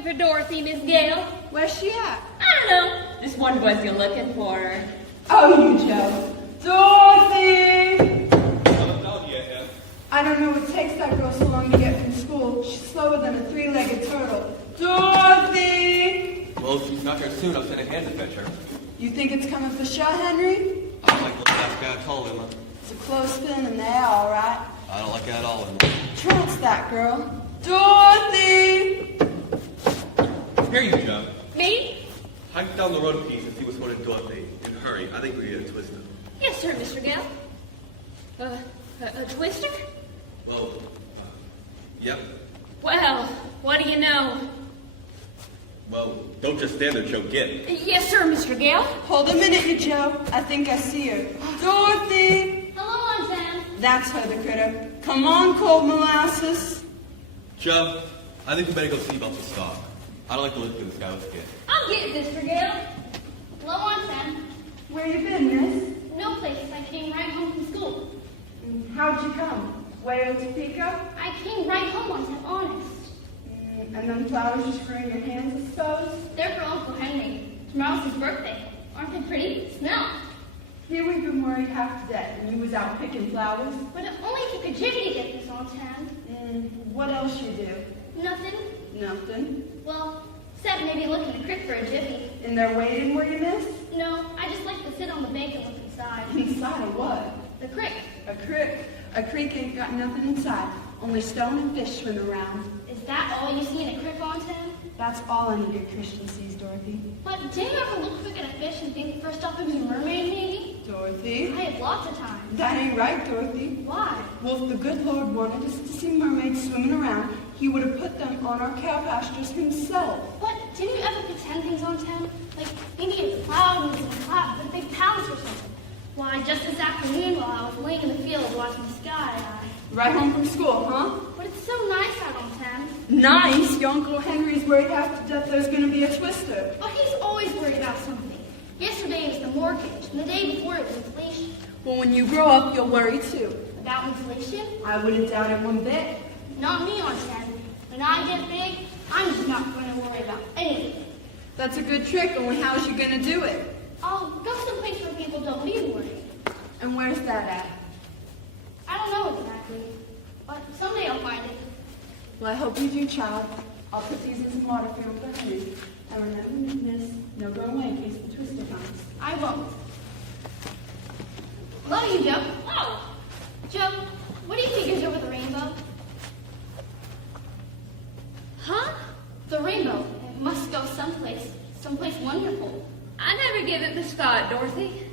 looking for Dorothy, Miss Gale. Where's she at? I don't know. Just wondered was you looking for her. Oh, you Joe. Dorothy! Haven't found yet, Em. I don't know what takes that girl so long to get from school. She's slower than a three-legged turtle. Dorothy! Well, if she's not here soon, I'm sending hands to fetch her. You think it's coming for sure, Henry? I don't like the last guy I told Emma. It's a close fin in there, all right. I don't like that at all, Emma. Trance that girl. Dorothy! Here you, Joe. Me? Hike down the road a piece and see what's going to Dorothy. And hurry, I think we need a twister. Yes, sir, Mr. Gale. A twister? Well, yep. Well, what do you know? Well, don't just stand there, Joe. Get. Yes, sir, Mr. Gale. Hold a minute, you Joe. I think I see her. Dorothy! Hello, Aunt Sam. That's her, the critter. Come on, cold molasses. Joe, I think we better go see about the stock. I don't like to live through the sky with a kid. I'll get it, Mr. Gale. Hello, Aunt Sam. Where you been, miss? No place. I came right home from school. How'd you come? Way to Topeka? I came right home, Aunt Sam, honest. And them flowers just for in your hands, I suppose? They're for Uncle Henry. Tomorrow's his birthday. Aren't they pretty? Smell. Here we've been worried half to death, and you was out picking flowers. But it only took a jiffy to get this, Aunt Sam. What else you do? Nothing. Nothing. Well, except maybe look in the creek for a jiffy. And they're waiting where you miss? No, I just like to sit on the bank and look inside. Inside of what? The creek. A creek. A creek ain't got nothing inside. Only stone and fish swim around. Is that all you see in a creek, Aunt Sam? That's all any good Christian sees, Dorothy. But didn't you ever look quick at a fish and think first off it was a mermaid, maybe? Dorothy? I have lots of time. That ain't right, Dorothy. Why? Well, if the good Lord wanted us to see mermaids swimming around, he would have put them on our cow pastures himself. But didn't you ever pretend things, Aunt Sam? Like maybe a cloud and some clouds, a big palace or something? Why, just this afternoon while I was laying in the field watching the sky, Right home from school, huh? But it's so nice out, Aunt Sam. Nice. Your Uncle Henry's worried half to death there's going to be a twister. But he's always worried about something. Yesterday it was the mortgage, and the day before it was inflation. Well, when you grow up, you'll worry too. About inflation? I wouldn't doubt it one bit. Not me, Aunt Sam. When I get big, I'm just not going to worry about anything. That's a good trick, only how's you going to do it? I'll go someplace where people don't need worry. And where's that at? I don't know exactly, but someday I'll find it. Well, I hope you do, child. I'll put these in some water for your Uncle Henry. And remember, miss, no go away in case the twister comes. I won't. Hello, you, Joe. Oh, Joe, what do you think is over the rainbow? Huh? The rainbow. It must go someplace wonderful. I never give it this thought, Dorothy.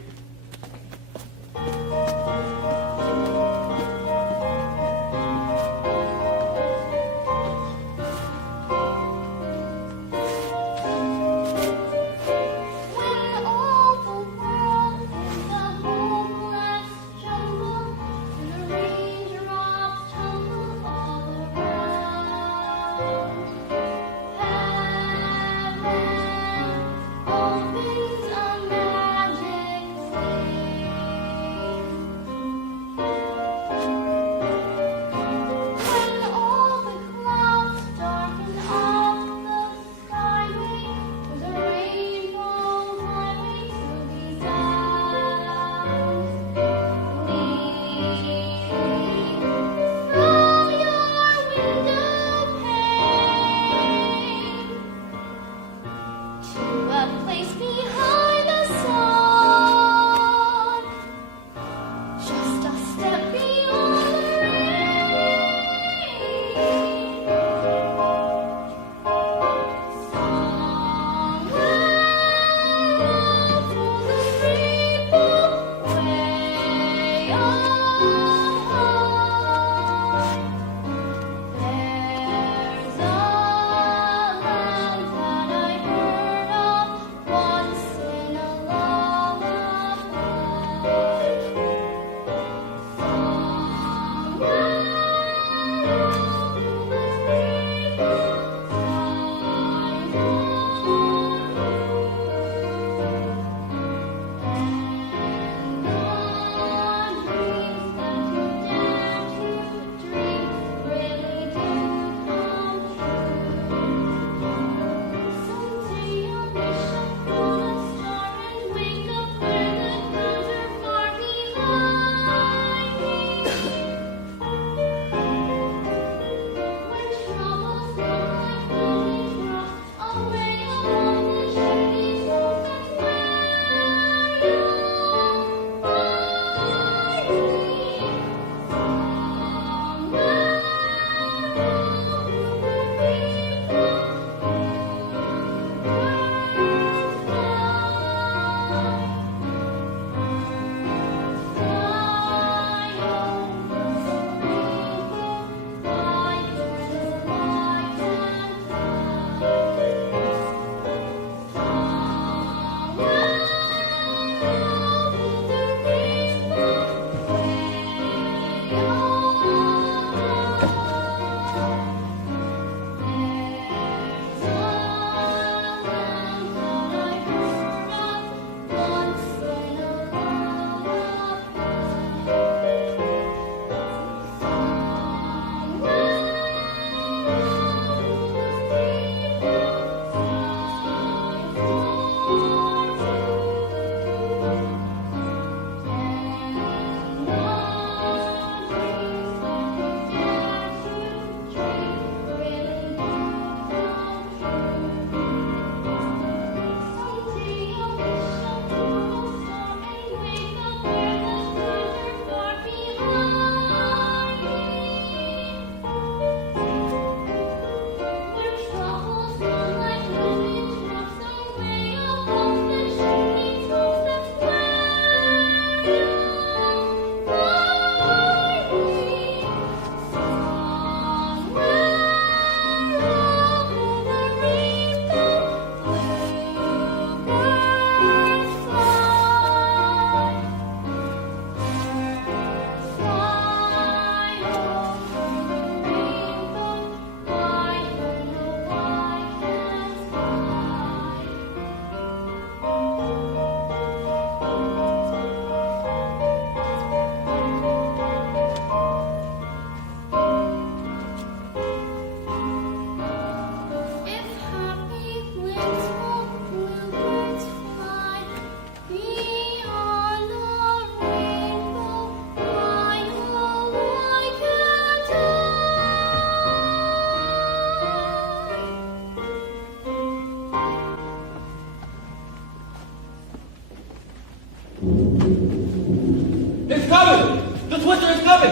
The twister is coming!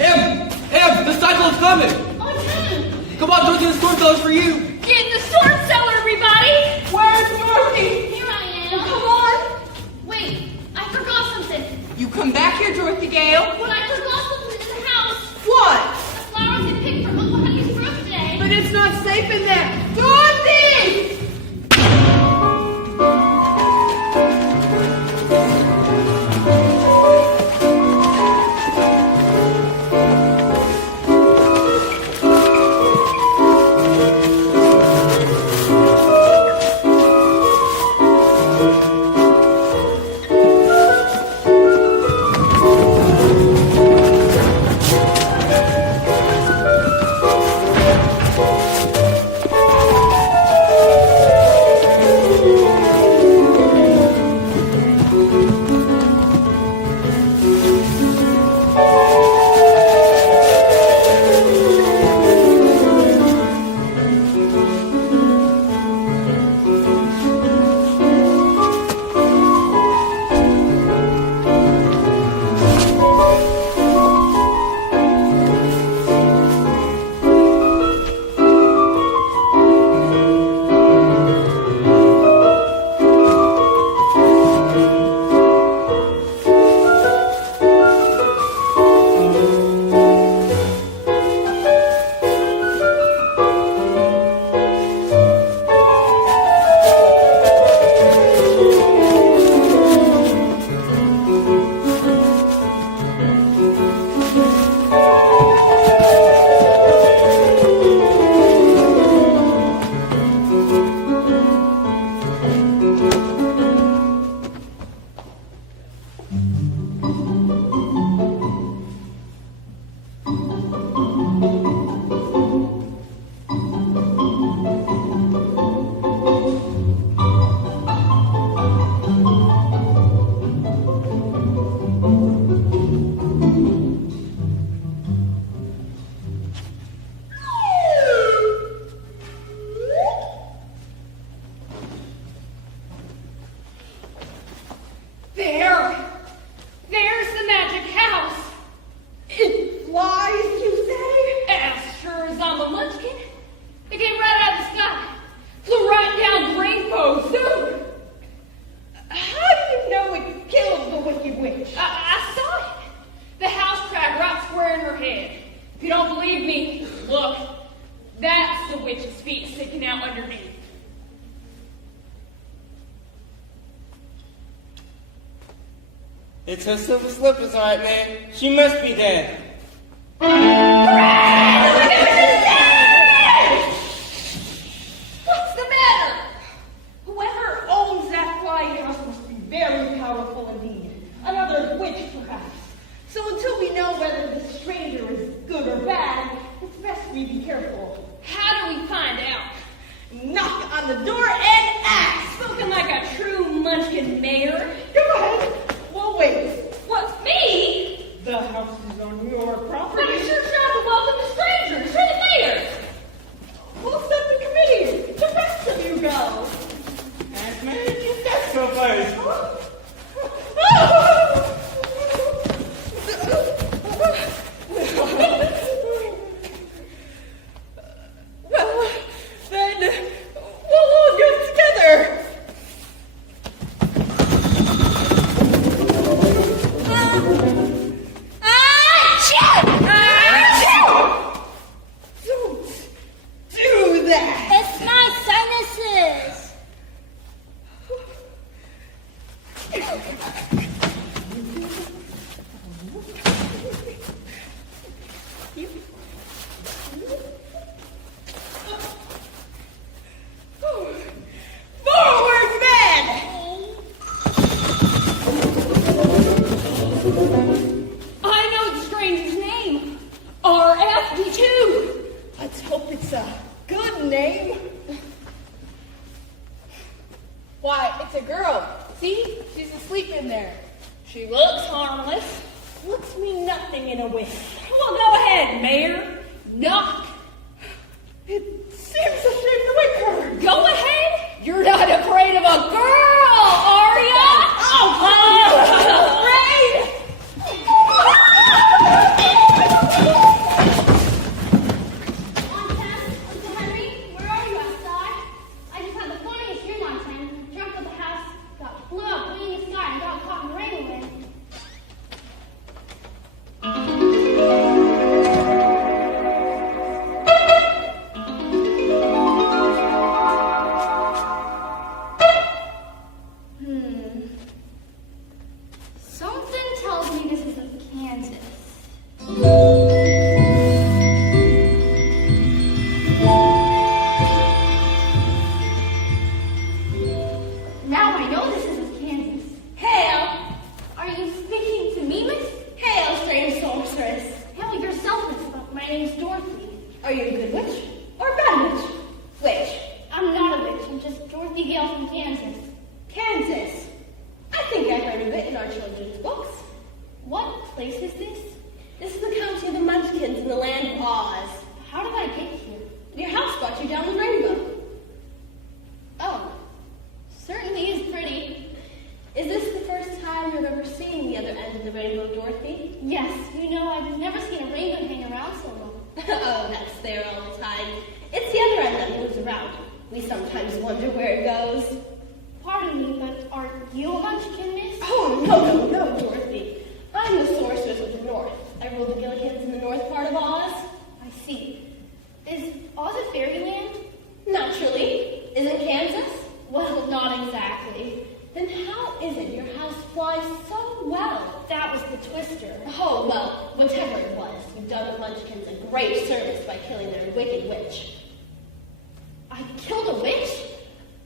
Em, the cycle is coming! Oh, Come on, Dorothy, the storm cellar's for you! get in the storm cellar, everybody! Where's Dorothy? Here I am. Come on. Wait, I forgot something. You come back here, Dorothy Gale. But I forgot something in the house. What? The flowers I picked for Uncle Henry's birthday. But it's not safe in there. Dorothy! There's the magic house. It flies, you say? As sure as I'm a munchkin. It came right out of the sky. Flew right down the rainbow soon. How do you know it killed the Wicked Witch? I saw it. The house cracked right square in her head. If you don't believe me, look. That's the witch's feet sticking out underneath. It's her silver slippers, all right, man. She must be dead. What's the matter? Whoever owns that flying house must be very powerful indeed. Another witch, perhaps. So until we know whether this stranger is good or bad, it's best we be careful. How do we find out? Knock on the door and ask. Spoken like a true munchkin mayor. Go ahead. We'll wait. What's me? The house is on your But property. I sure try to welcome the strangers. You're the mayor. We'll set the committee. The rest of you go. Aunt Mary, you got so first. Well, then we'll all go together. Don't do that. It's my sinuses. Forward, men! I know the stranger's name. RFD2. Let's hope it's a good name. Why, it's a girl. See? She's asleep in there. She looks harmless. Looks me nothing in a way. Well, go ahead, Mayor. Knock. It seems a shame to wake her. Go ahead. You're not afraid of a girl, are ya? Oh, afraid? We sometimes wonder where it goes. Pardon me, but are you a munchkin, miss? Oh, no, Dorothy. I'm the sorceress of the North. I rule the Gillikins in the north part of Oz. I see. Is Oz a fairyland? Naturally. Isn't Kansas? Well, not exactly. Then how is it your house flies so well? That was the twister. Oh, well, whatever it was, you've done the Munchkins a great service by killing their wicked witch. I killed a witch?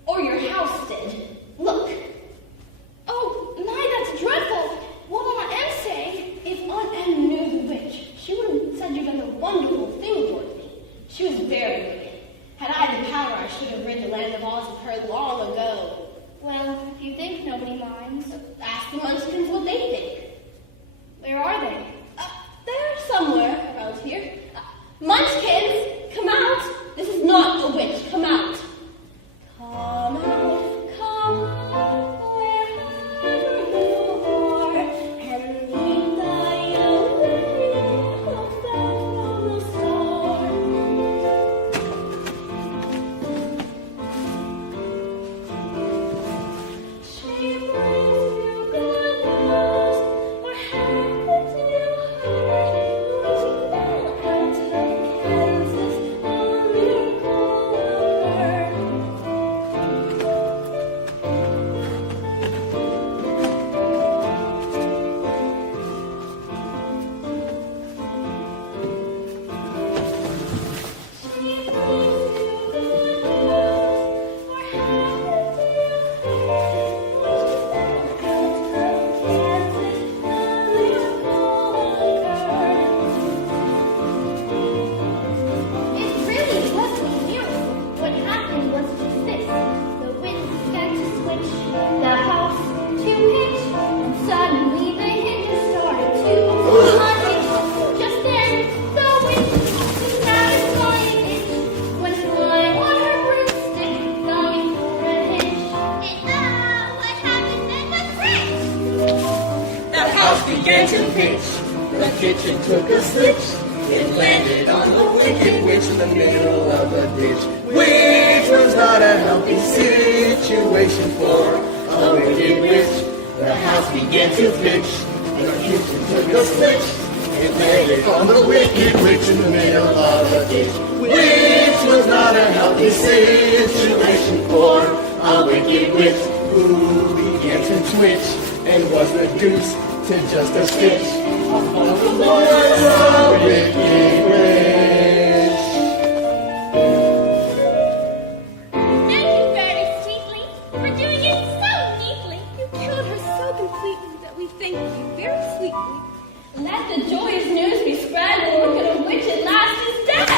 Or your house did. Look. Oh, my, that's dreadful. What will Aunt Em say? If Aunt Em knew the witch, she would have said you've done a wonderful thing, Dorothy. She was very wicked. Had I the power, I should have rid the land of Oz of her long ago. Well, if you think nobody minds, Ask the Munchkins what they think. where are they? They're somewhere around here. Munchkins, come out! This is not a witch. Come out. Come out, wherever you are, and lead thy way, hope that from the stars. She brings you good news. We're happy to hear we know out of Kansas a miracle occurred. She brings you good news. We're happy to hear we know out of Kansas a miracle occurred. It really wasn't a miracle. What happened was just this. The wind began to switch, the house to pitch, and suddenly the hinges started to unhitch. Just then, the witch, the satisfying itch, went flying on her broomstick, going for a hitch. And what happened then was rich. The house began to pitch. The kitchen took a switch. It landed on the wicked witch in the middle of the ditch. Which was not a healthy situation for a wicked witch. The house began to pitch. The kitchen took a switch. It landed on the wicked witch in the middle of the ditch. Which was not a healthy situation for a wicked witch who began to twitch and was reduced to just a stitch. A wicked witch. Thank you very sweetly for doing it so neatly. You killed her so completely that we thank you very sweetly. Let the joyous news be spread. The look at a witch at last is dead.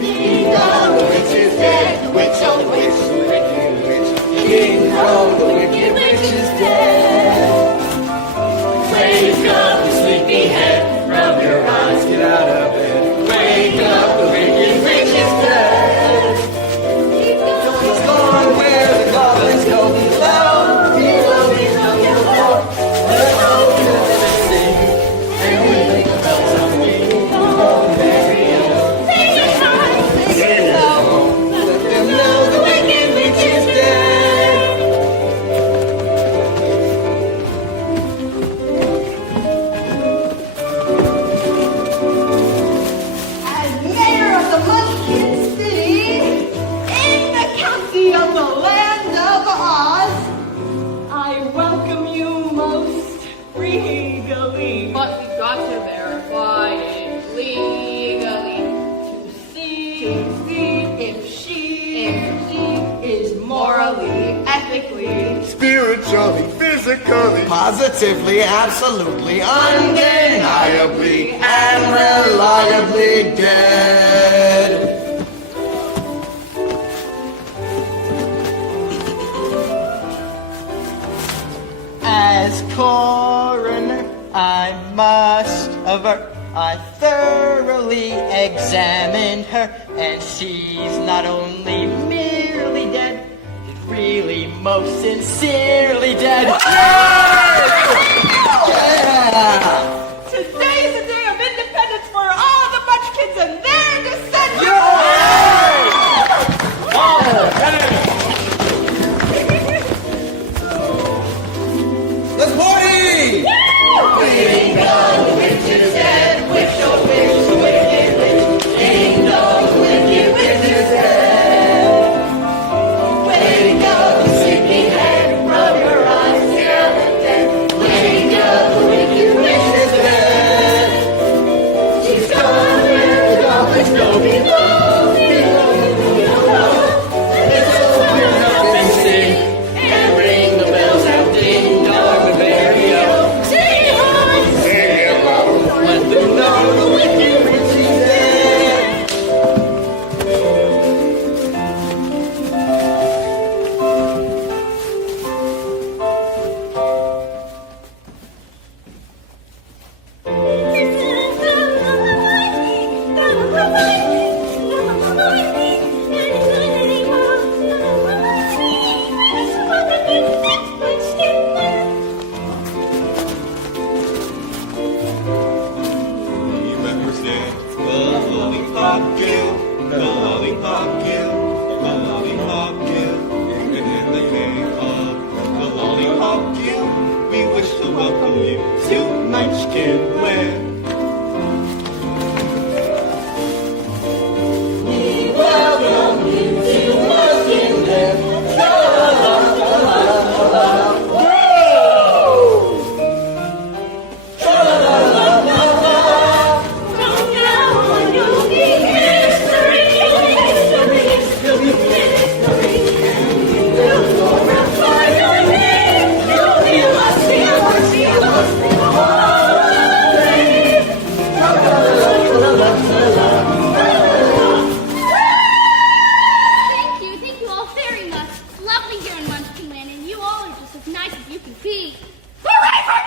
Ding dong, the witch is dead. The witch, oh the witch, the wicked witch. Ding dong, the wicked witch is dead. Wake up, you sleepyhead. Rub your eyes, get out of bed. Wake up, the wicked witch is dead. He's gone where the goblins go below. Below, below, below. Below, below, sing. And when they come out, something, oh, Mary, say hello. Let them know the wicked witch is dead. As mayor of the Munchkin City, in the county of the land of Oz, I welcome you most regally. But we've got to verify it legally. To see if she is morally, ethically, Spiritually, physically, positively, absolutely, undeniably, and reliably dead. As coroner, I must avert I thoroughly examined her, and she's not only merely dead, she's really most sincerely dead. Yeah! Today is the day of independence for lollipop you, the lollipop you, the lollipop you, and in the name of the lollipop you, we wish to welcome you to Munchkin Land. We welcome you to Munchkin Land. Thank you all very much. Lovely here in Munchkin Land, and you all are just as nice as you can be. Hooray for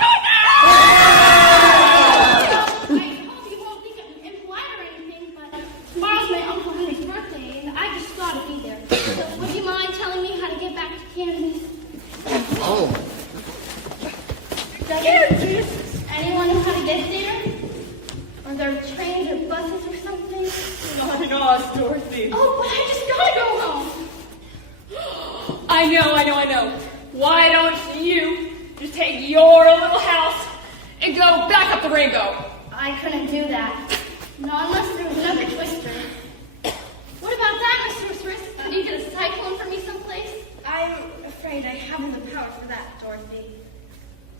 I hope you won't think I'm impolite or anything, but tomorrow's my Uncle Henry's birthday, and I just thought I'd be there. So would you mind telling me how to get back to Kansas? Does anyone know how to get there? Are there trains or buses or something? Not in Oz, Dorothy. Oh, but I just gotta go home. I know. Why don't you just take your little house and go back up the rainbow? I couldn't do that. Not unless there was another twister. What about that, Miss Sorceress? Did you get a cyclone for me someplace? I'm afraid I haven't the power for that, Dorothy.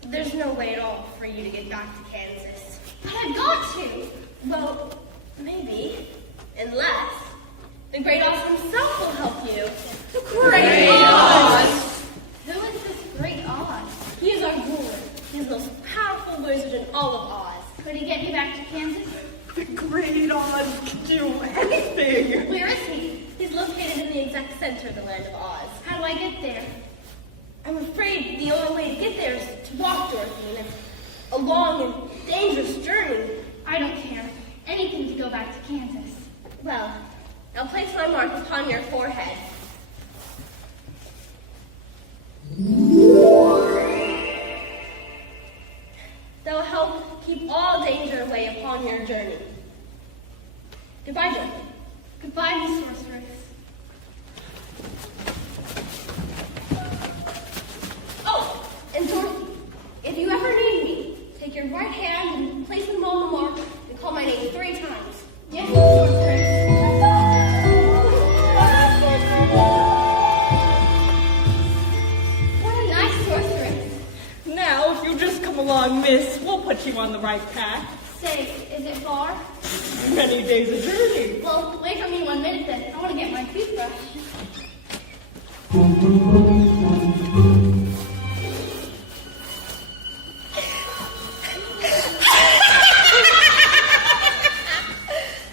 There's no way at all for you to get back to Kansas. But I've got to. Well, maybe. Unless the Great Oz himself will help you. The Great Oz! Who is this Great Oz? He is our ruler. He's the most powerful wizard in all of Oz. Could he get me back to Kansas? The Great Oz can do anything. Where is he? He's located in the exact center of the land of Oz. How do I get there? I'm afraid the only way to get there is to walk, Dorothy, and it's a long and dangerous journey. I don't care. Anything to go back to Kansas. Well, I'll place my mark upon your forehead. That'll help keep all danger away upon your journey. Goodbye, Dorothy. Goodbye, Miss Sorceress. Oh, and Dorothy, if you ever need me, take your right hand and place them on the mark and call my name 3 times. Yes, Miss Sorceress. What a nice sorceress. Now, if you'll just come along, miss, we'll put you on the right path. Say, is it far? Many days a journey. Well, wait for me 1 minute then. I want to get my toothbrush.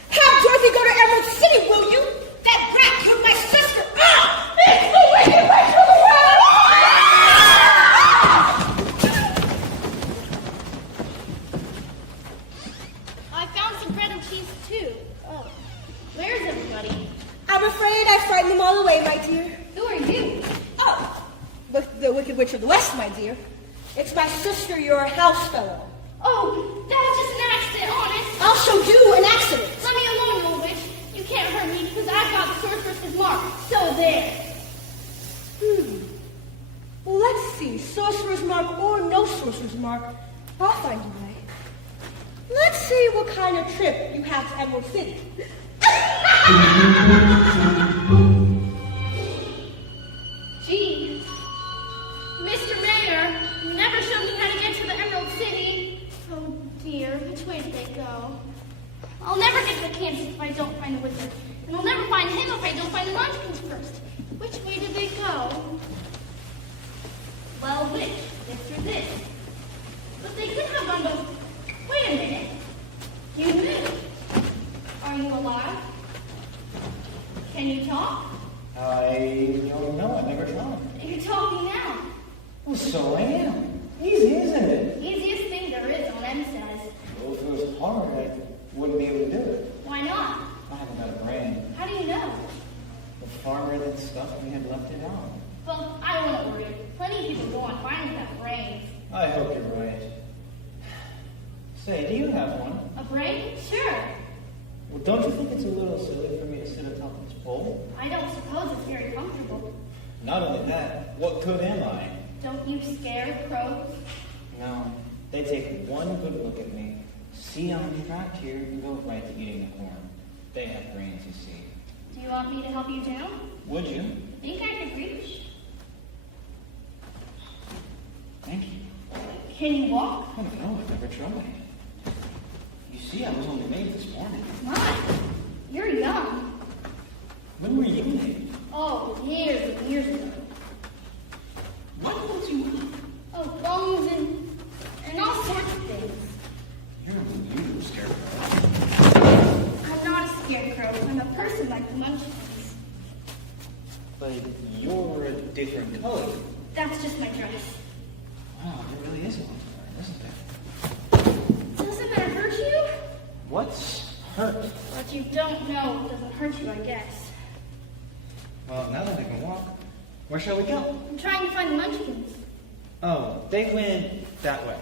Have Dorothy go to Emerald City, will you? That brat killed my sister. Ah! It's the wicked witch of the world! I found some bread and cheese too. Oh, where's everybody? I'm afraid I frightened them all away, my dear. Who are you? Oh, but the Wicked Witch of the West, my dear. It's my sister, your house fellow. Oh, that was just an accident, honest. I'll show you an accident. Let me alone, you old witch. You can't hurt me because I've got the sorceress's mark. So there. Well, let's see. Sorcerer's mark or no sorcerer's mark, I'll find a way. Let's see what kind of trip you have to Emerald City. Gee, Mr. Mayor, you never showed me how to get to the Emerald City. Oh dear, which way did they go? I'll never get to Kansas if I don't find the wizard. And I'll never find him if I don't find the Munchkins first. Which way did they go? Well, which? This or this? But they could have gone both. Wait a minute. You moved. Are you alive? Can you talk? I don't know. I never tried. You're talking now. Well, so I am. Easy, isn't it? Easiest thing there is on M-size. Well, if it was hard, I wouldn't be able to do it. Why not? I haven't got a brain. How do you know? The farmer that stuff we had left it on. Well, I won't worry. Plenty of people go on farming without brains. I hope you're right. Say, do you have one? A brain? Sure. Well, Don't you think it's a little silly for me to sit atop this pole? I don't suppose it's very comfortable. Not only that, what good am I? Don't you scare crows? No, they take one good look at me, see I'm trapped here, and go right to eating the corn. They have brains, you see. Do you want me to help you down? Would you? I think I could reach. Thank you. Can you walk? I don't know, I've never tried. You see, I was only made this morning. My, you're young. When were you made? Oh, years and years ago. What was you made? Oh, bones and all sorts of things. You're an unusual scarecrow. I'm not a scarecrow. I'm a person like the Munchkins. But you're a different color. That's just my dress. Wow, there really is a lot to learn, isn't there? Doesn't that hurt you? What's hurt? What you don't know doesn't hurt you, I guess. Well, now that I can walk, where shall we go? I'm trying to find the Munchkins. Oh, they went that way.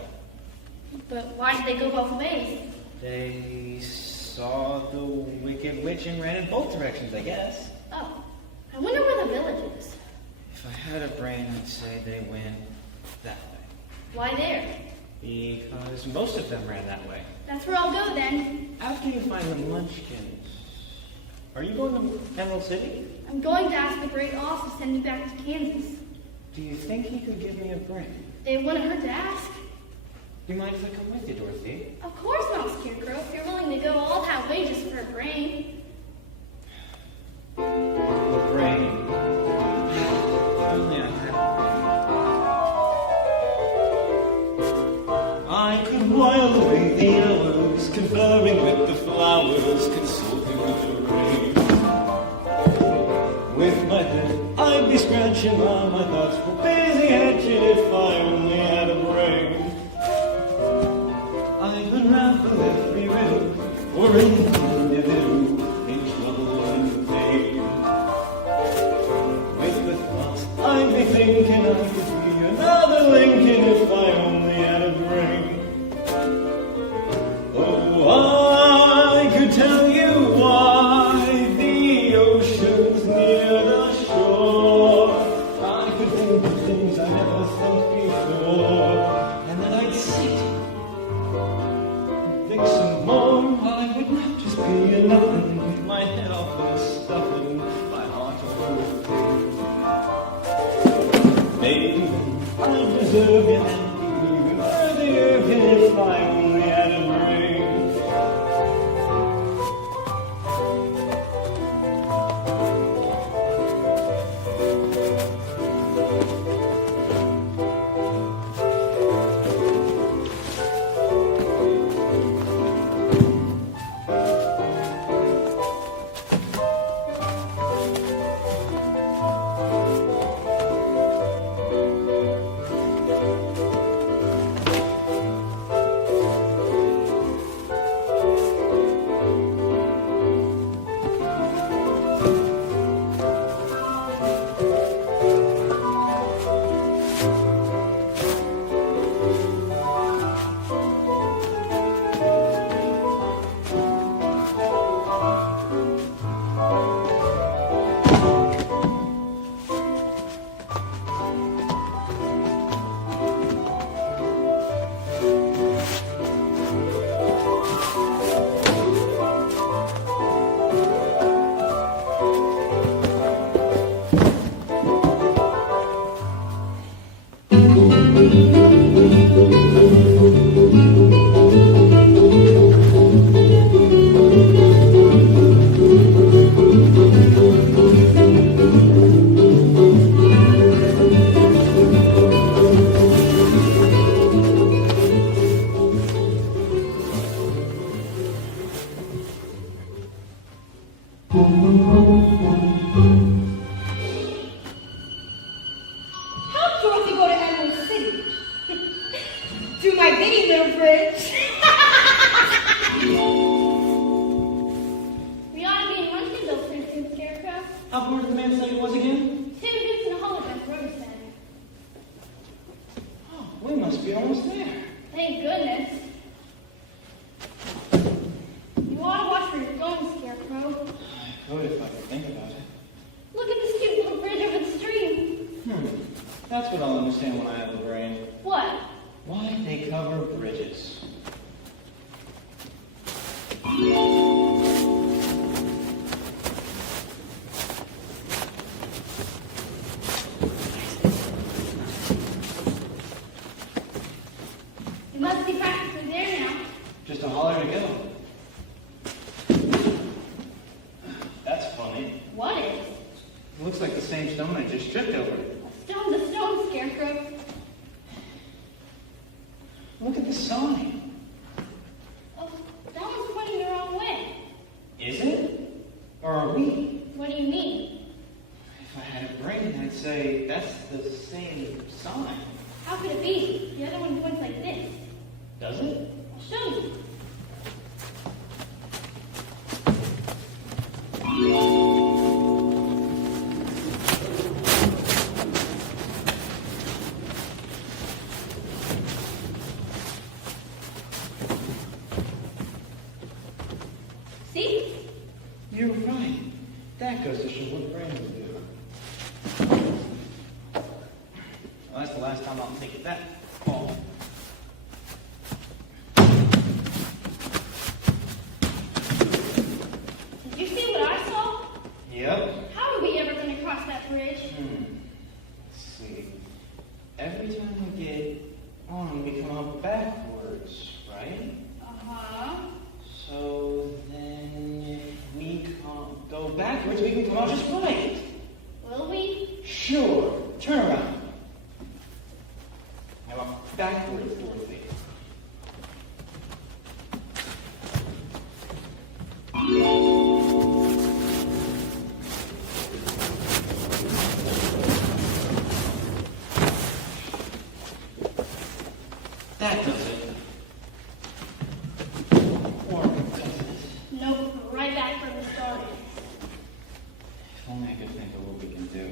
But why did they go both ways? They saw the Wicked Witch and ran in both directions, I guess. Oh, I wonder where the village is. If I had a brain, I'd say they went that way. Why there? Because most of them ran that way. That's where I'll go then. After you find the Munchkins, are you going to Emerald City? I'm going to ask the Great Oz to send me back to Kansas. Do you think he could give me a brain? It wouldn't hurt to ask. Do you mind if I come with you, Dorothy? Of course not, Scarecrow. If you're willing to go, I'll have wages for a brain. A brain. Only I had. I could while away the hours, conferring with the flowers, consulting with the rain. With my head, I'd be scratching while my thoughts were busy hatching if I only had a brain. I've unraveled every riddle, or anything to do, in trouble and pain. With the thoughts, I'd be thinking I could be another Lincoln if I only had a brain. Oh, I could tell you why the ocean's near the shore. I could think of things I never thought before, and then I'd sit and think some more. I would not just be a nothing with my head off and stuffing my heart full of pain. Maybe I deserve you and be even worthier if I only had a brain. How Dorothy go to Emerald City? Do my bidding, little bridge. We ought to be in Munchkinville pretty soon, Scarecrow. How far did the man say it was again? 2 minutes in a hologram, Roger said. Oh, we must be almost there. Thank goodness. You ought to watch where you're going, could if I could think about it. Look at this cute little bridge over the stream. That's what I'll understand when I have a brain. What? Why they cover bridges. You must be practically there now. Just a holler to go. That's funny. What is? It looks like the same stone I just tripped over. A stone's a stone, Scarecrow. Look at the sign. Oh, that one's pointing the wrong way. Is it? Or are we? What do you mean? If I had a brain, I'd say that's the same sign. How could it be? The other one points like this. Does it? I'll show you. See? You're right. That goes to show what brain would do. Well, that's the last time I'll think of that. Paul. Did you see what I saw? Yep. How are we ever going to cross that bridge? Let's see. Every time we get on, we come out backwards, right? Uh-huh. So then if we go backwards, we can come out just right. Will we? Sure. Turn around. Now up backwards, Dorothy. That does it. Or does it? Nope, right back where we started. If only I could think of what we can do.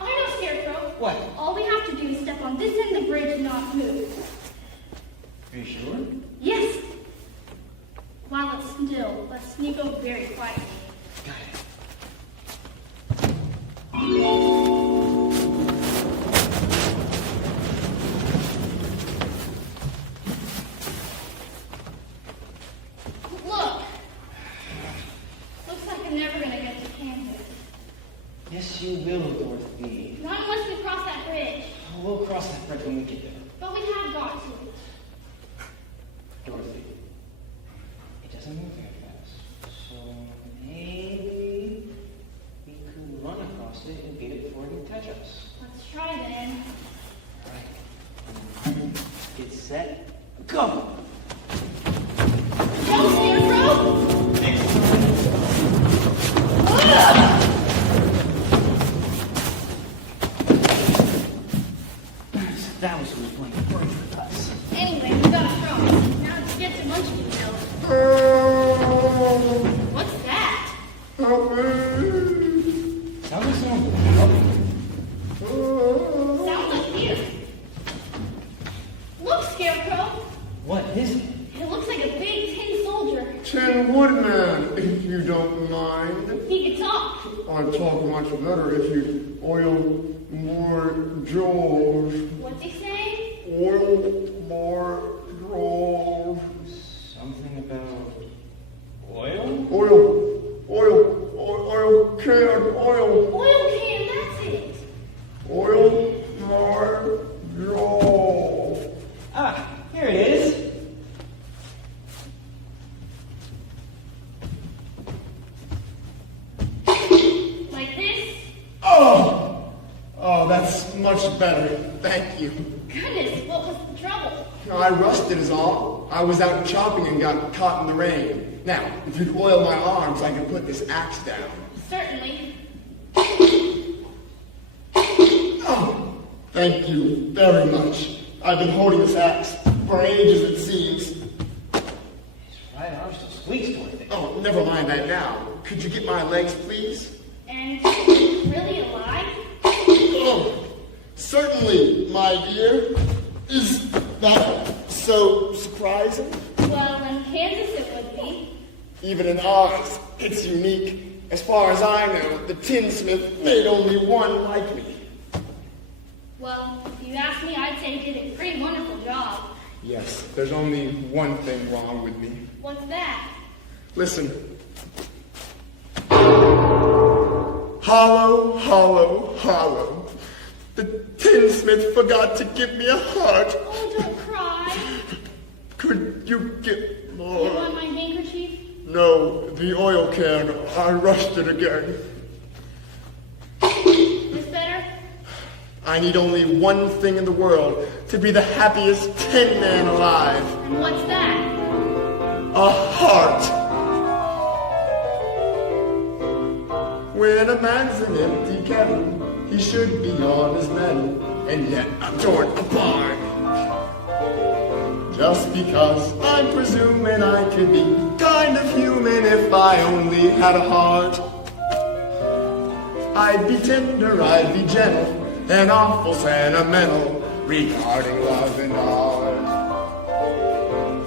I know, Scarecrow. What? All we have to do is step on this end of the bridge and not move. Are you sure? Yes. While it's still, let's sneak over very quietly. Got it. Look. Looks like I'm never gonna get to Kansas. Yes, you will, Dorothy. Not unless we cross that bridge. We'll cross that bridge when we get there. But we have got to. Dorothy, it doesn't move very fast. So maybe we could run across it and beat it before it can catch us. Let's try then. Alright. Get set. Go! Go, Scarecrow! That was who was playing bridge with us. Anyway, we got across. Now let's get to Munchkinville. What's that? Sounds like someone Sounds like fear. Look, Scarecrow. What is it? It looks like a big tin soldier. Tin Woodman, if you don't mind. He can talk. I'd talk much better if you oil more jaws. What's he say? Oil more jaws. Something about oil? Oil can, oil. Oil can, that's it. Oil more jaws. Ah, here it is. Like this? Oh, that's much better. Thank you. Goodness, what was the trouble? I rusted is all. I was out chopping and got caught in the rain. Now, if you'd oil my arms, I could put this axe down. Certainly. Oh, thank you very much. I've been holding this axe for ages, it seems. His right arm still squeaks, Dorothy. Oh, never mind that now. Could you get my legs, please? And really alive? Oh, certainly, my dear. Is that so surprising? Well, in Kansas it would be. Even in Oz, it's unique As far as I know, the tinsmith made only one like me. Well, if you ask me, I'd say you did a pretty wonderful job. Yes, there's only one thing wrong with me. What's that? Listen. Hollow, hollow, hollow. The tinsmith forgot to give me a heart. Oh, don't cry. Could you get You more? want my handkerchief? No, the oil can. I rushed it again. This better? I need only one thing in the world to be the happiest tin man alive. And what's that? A heart. When a man's an empty kettle, he should be on his mettle, and yet I'm torn apart. Just because I'm presuming I could be kind of human if I only had a heart. I'd be tender, I'd be gentle, and awful sentimental regarding love and art.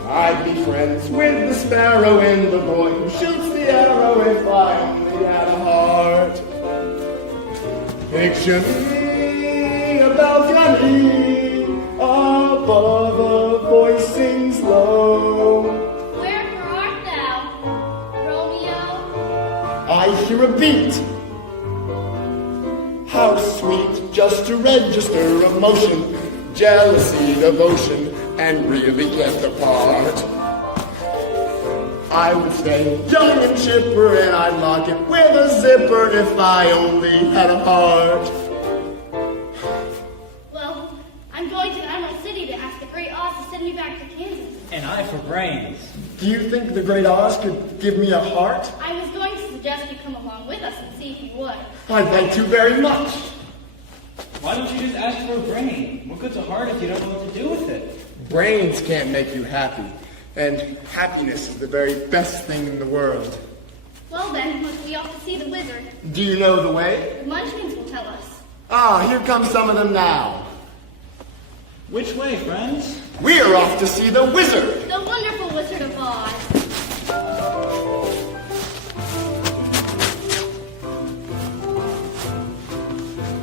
I'd be friends with the sparrow and the boy who shoots the arrow if I only had a heart. Picture me a balcony above a voice sings low. Wherefore art thou, Romeo? I hear a beat. How sweet just to register emotion, jealousy, devotion, and really get the part. I would stay young and chipper and I'd lock it with a zipper if I only had a heart. Well, I'm going to the Emerald City to ask the Great Oz to send me back to Kansas. And I for brains. Do you think the Great Oz could give me a heart? I was going to suggest you come along with us and see if you would. I'd like to very much. Why don't you just ask for a brain? What good's a heart if you don't know what to do with it? Brains can't make you happy, and happiness is the very best thing in the world. Well then, let's be off to see the wizard. Do you know the way? The Munchkins will tell us. Ah, here come some of them now. Which way, friends? We're off to see the wizard. The wonderful Wizard of Oz.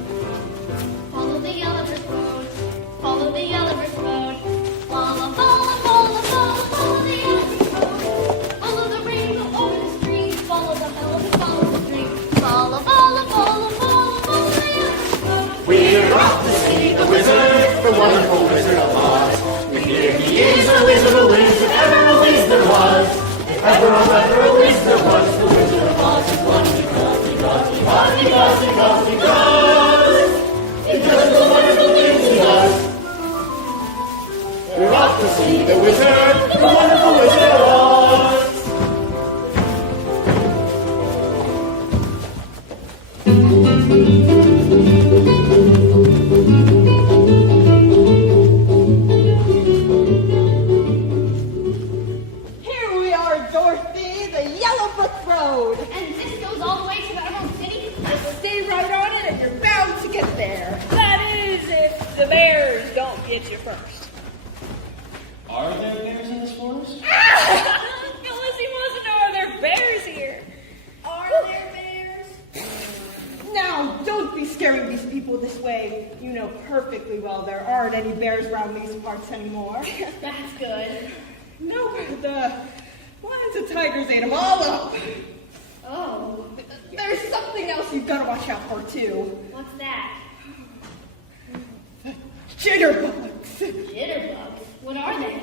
Follow the yellow brick road. Follow the yellow brick road. Follow, follow, follow, follow, follow the yellow brick road. Follow the rainbow over the street. Follow the hell, follow the street. Follow, follow, follow, follow, follow the yellow brick road. We're off to see the wizard, the wonderful Wizard of Oz. We hear he is a wizard, if ever a whiz there was. If ever a whiz there was, the Wizard of Oz is one because the wonderful things he does. We're off to see the wizard, the wonderful Wizard of Oz. Here we are, Dorothy, the Yellow Brick Road. And this goes all the way to the Emerald City? Just stay right on it and you're bound to get there. That is, if the bears don't get you first. Are there bears in this forest? Felicity wants to know, are there bears here? Are there bears? Now, don't be scaring these people this way. You know perfectly well there aren't any bears around these parts anymore. That's good. No, the lions and tigers ate them all up. Oh, There's something else you've got to watch out for, too. what's that? Jitterbugs. Jitterbugs? What are they?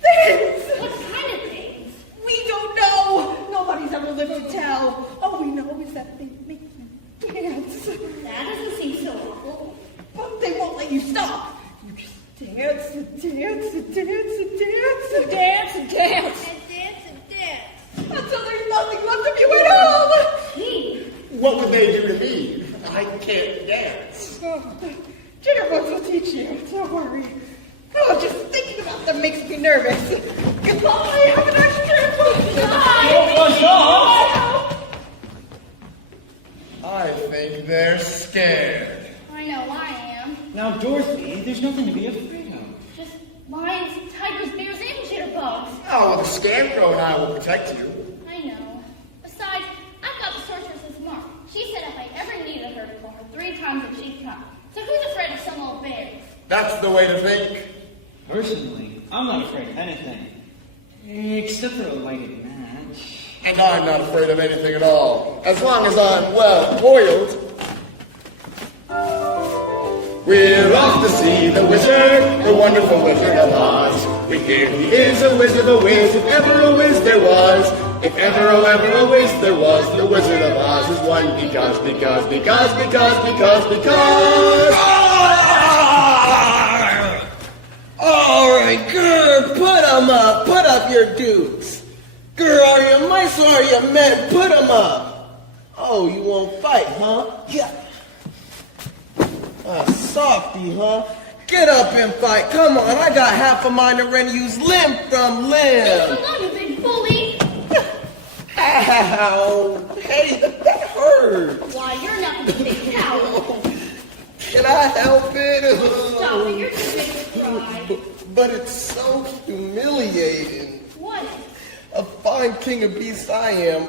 Things! What kind of things? We don't know. Nobody's ever lived to tell. All we know is that they make you dance. That doesn't seem so awful. But they won't let you stop. You just dance and dance and dance and dance and dance and dance. And dance and dance. Until there's nothing left of you at all. Gee, What would they do to me? I can't dance. Oh, Jitterbugs will teach you. Don't worry. Oh, just thinking about them makes me nervous. Goodbye. Have a nice trip. I think they're scared. I know I am. Now, Dorothy, there's nothing to be afraid of. Just lions, tigers, bears, and jitterbugs. Oh, the scarecrow and I will protect you. I know. Besides, I've got the sorcerer's That's the way to think. Personally, I'm not afraid of anything. Except for a lighted match. And I'm not afraid of anything at all, as long as I'm well oiled. We're off to see the wizard, the wonderful Wizard of Oz. We hear he is a wizard, a whiz, if ever a whiz there was. If ever a whiz there was, the Wizard of Oz is one because. All right, grr, put 'em up. Put up your dukes. Grr, are you mice or are you men? Put 'em up. Oh, you won't fight, huh? Yeah. Softy, huh? Get up and fight. Come on, I got half a mind to rend you's limb from limb. Come on, you big bully. Ow. Hey, that hurt. Why, you're not the big coward. Can I help it? Stop it, you're too big to cry. But it's so humiliating. What? A fine king of beasts I am.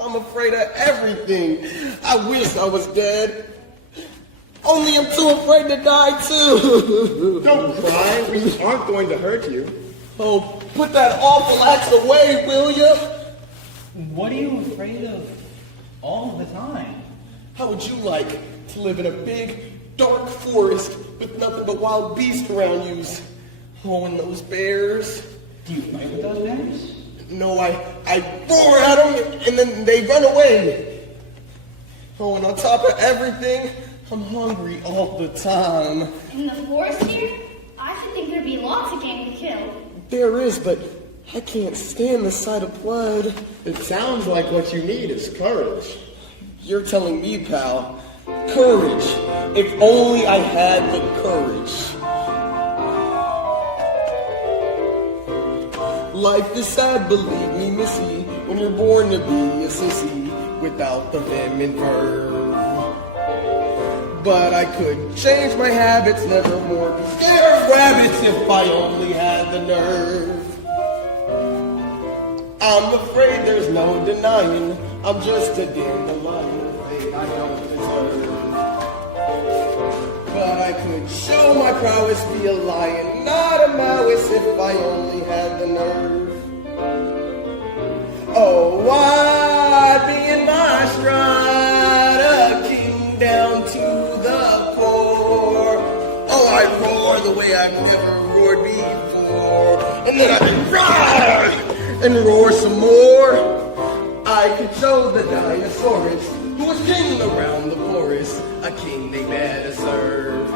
I'm afraid of everything. I wish I was dead. Only I'm too afraid to die too. Don't cry, we aren't going to hurt you. Oh, put that awful axe away, will you? What are you afraid of all the time? How would you like to live in a big, dark forest with nothing but wild beasts around you? Oh, and those bears. Do you fight with those bears? No, I roar at them and then they run away. Oh, and on top of everything, I'm hungry all the time. In the forest here? I should think there'd be lots of game to kill. There is, but I can't stand the sight of blood. It sounds like what you need is courage. You're telling me, pal. Courage. If only I had the courage. Life is sad, believe me, missy, when you're born to be a sissy without the vim and verve. But I could change my habits, never more be scared of rabbits if I only had the nerve. I'm afraid there's no denying I'm just a dandelion thing I don't deserve. But I could show my prowess, be a lion, not a mouse, if I only had the nerve. Oh, I'd be in my stride, a king down to the core. Oh, I'd roar the way I've never roared before. And then I'd roar and roar some more. I could show the dinosaurus who was king around the forest, a king they better serve.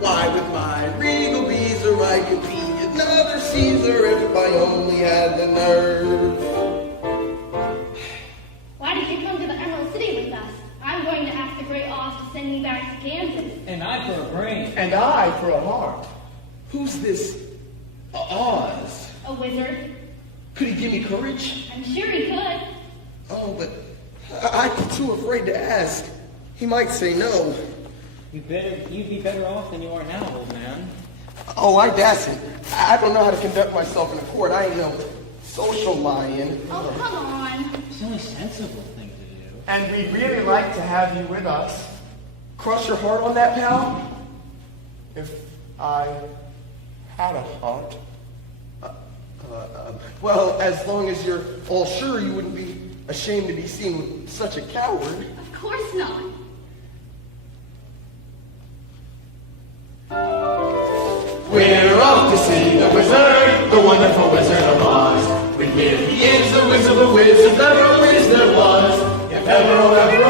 Why, with my regal beezer, I could be another Caesar if I only had the nerve. Why did you come to the Emerald City with us? I'm going to ask the Great Oz to send me back to Kansas. And I for a brain. And I for a heart. Who's this Oz? A wizard? Could he give me courage? I'm sure he could. Oh, but I'd be too afraid to ask. He might say no. You'd be better off than you are now, old man. Oh, I dasn't. I don't know how to conduct myself in a court. I ain't no social lion. Oh, come on. It's the only sensible thing to do. And we'd really like to have you with us. Cross your heart on that, pal? If I had a heart. Well, as long as you're all sure you wouldn't be ashamed to be seen with such a coward. Of course not. We're off to see the wizard, the wonderful Wizard of Oz. We hear he is the whiz of a whiz, if ever a whiz there was. If ever a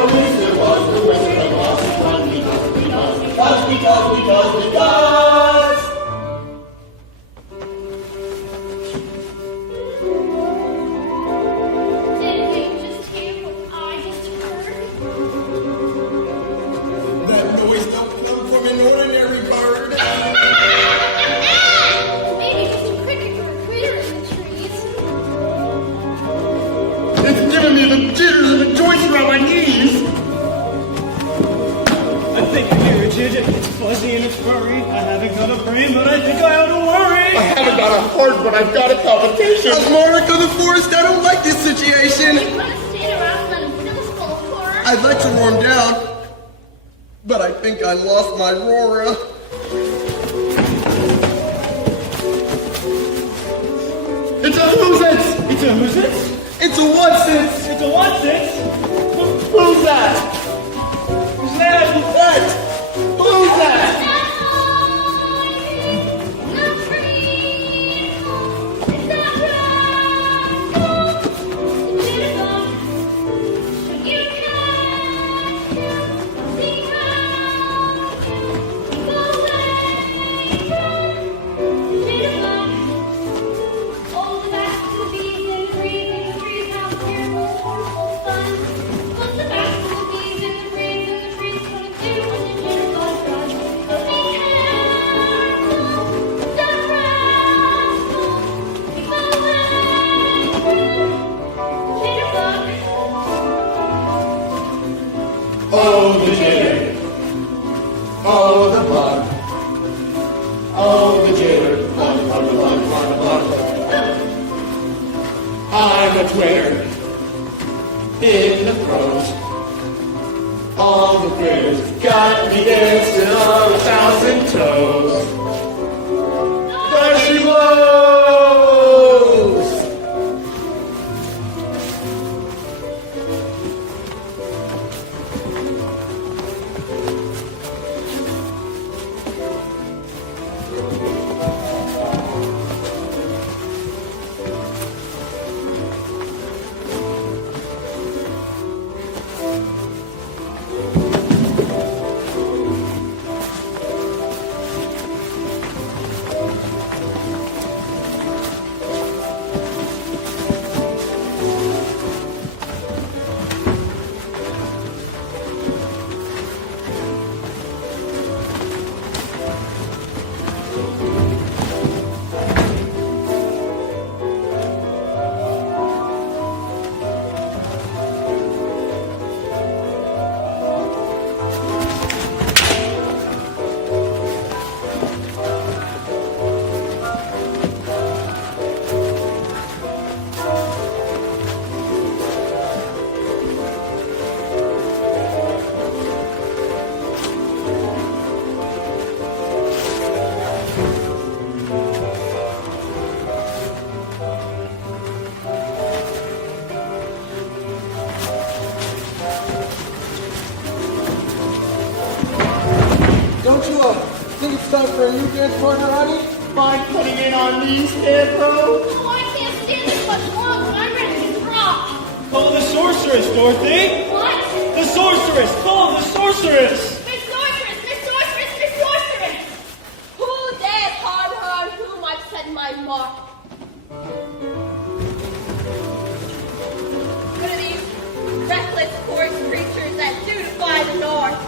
whiz there was, the Wizard of Oz is one because. Did you just hear what I just heard? That noise don't come from an ordinary bird. Maybe just a cricket or a critter in the trees. It's giving me the jitters and the joints around my knees. I think I hear a jidget. It's fuzzy and it's furry. I haven't got a brain, but I think I ought to worry. I haven't got a heart, but I've got a palpitation. As monarch of the forest, I don't like this situation. You want to stand around and let him fill us full of horror? I'd like to roar him down, but I think I lost my Rora. It's a who's it? It's a who's it? It's a what's it? It's a what's it? Who's that? Who's that? What? Who's that? Oh, the jitter. Oh, the bug. Oh, the jitter. Bug, bug, bug, bug, bug. I'm a twitter in the throes. All the critters got me dancing on 1,000 toes. There she blows. Don't you think it's time for a new dance partner, honey? Mind putting in on these here, bro? Oh, I can't stand this much longer. I'm ready to drop. Call the sorceress, Dorothy! What? The sorceress! Call the sorceress! Miss Sorceress! Miss Sorceress! Miss Sorceress! Who dares harm her on whom I've set my mark? What are these reckless, coarse creatures that do defy the North?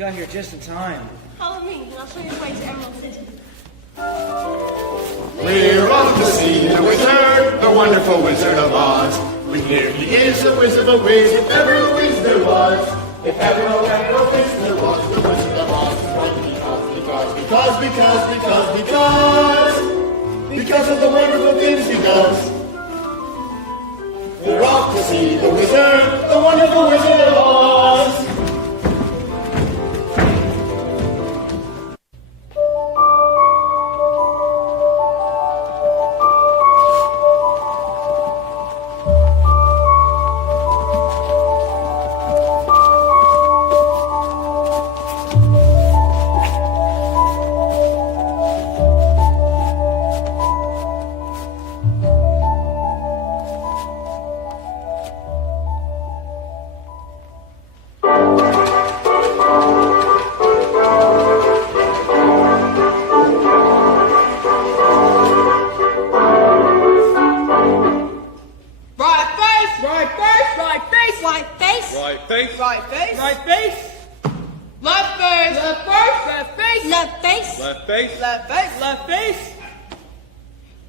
got here just in time. Follow me, and I'll show you the way to Emerald City. We're off to see the wizard, the wonderful Wizard of Oz. We hear he is the Wizard of Wiz, if ever a wiz there was. If ever a wiz there was, the Wizard of Oz. Because of the wonderful things he does. We're off to see the wizard, the wonderful Wizard of Oz.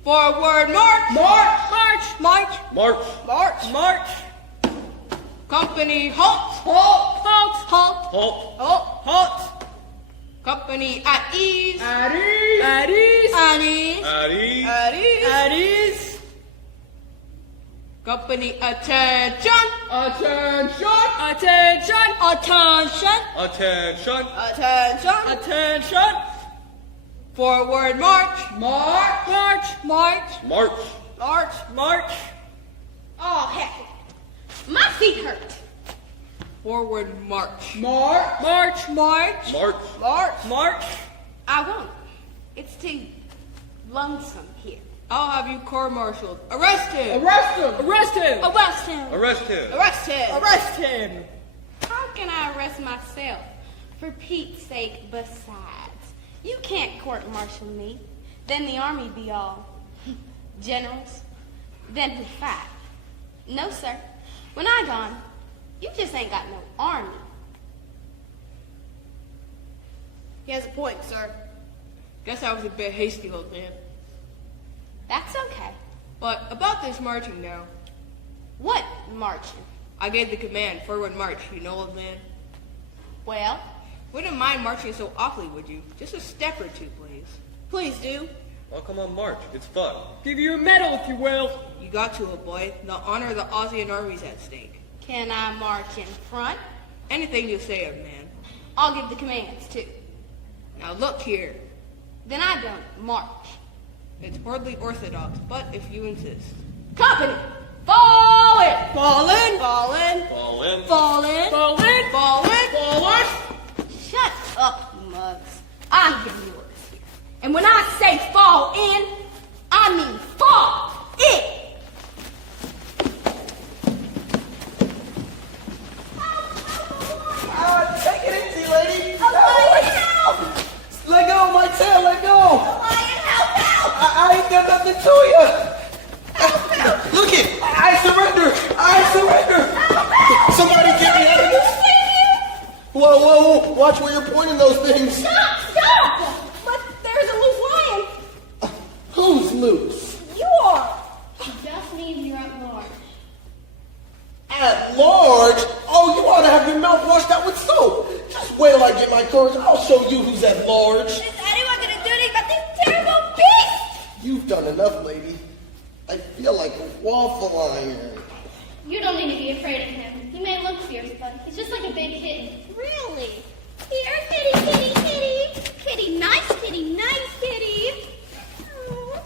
Forward march! March! March! March! March! March! March! Company halt! Halt! Halt! Halt! Halt! Halt! Halt! Company at ease! At ease! At ease! At ease! At ease! At ease! At ease! Company attention! Attention! Attention! Attention! Attention! Attention! Attention! Forward march! March! March! March! March! March! March! Oh, heck. My feet hurt. Forward march! March! March! March! March! March! March! I won't. It's too lonesome here. I'll have you court-martialed. Arrest him! Arrest him! Arrest him! Arrest him. Arrest him! Arrest him. Arrest him! How can I arrest myself? For Pete's sake, besides. You can't court-martial me. Then the army be all generals. Then who fight? No, sir. When I gone, you just ain't got no army. He has a point, sir. Guess I was a bit hasty, old man. That's okay. But about this marching now. What marching? I gave the command, forward march, you know, old man. Well, Wouldn't mind marching so awfully, would you? Just a step or two, please. please do. Oh, come on, march. It's fun. Give you a medal, if you will. You got to, old boy. The honor of the Ozian army's at stake. Can I march in front? Anything you say, old man. I'll give the commands, too. Now look here. Then I don't march. It's hardly orthodox, but if you insist. Company! Fall in! Fall in! Fall in! Fall in. Fall in! Fall in! Fall in! Fall in! Shut up, mugs. I'm giving you orders here. And when I say fall in, I mean fall in! Take it easy, lady. Help! Let go of my tail, let go. Help! I ain't done nothing to you. Look it. I surrender. Somebody get me out of this. Whoa. Watch where you're pointing those things. Stop! But there's a loose lion. Who's loose? You are. She just means you're at large. At large? Oh, you ought to have your mouth washed out with soap. Just wait till I get my courage. I'll show you who's at large. Is anyone going to do anything about this terrible beast? You've done enough, lady. I feel like a waffle iron. You don't need to be afraid of him. He may look fierce, but he's just like a big kitten. Really? Here, kitty. Kitty, nice kitty. Oh.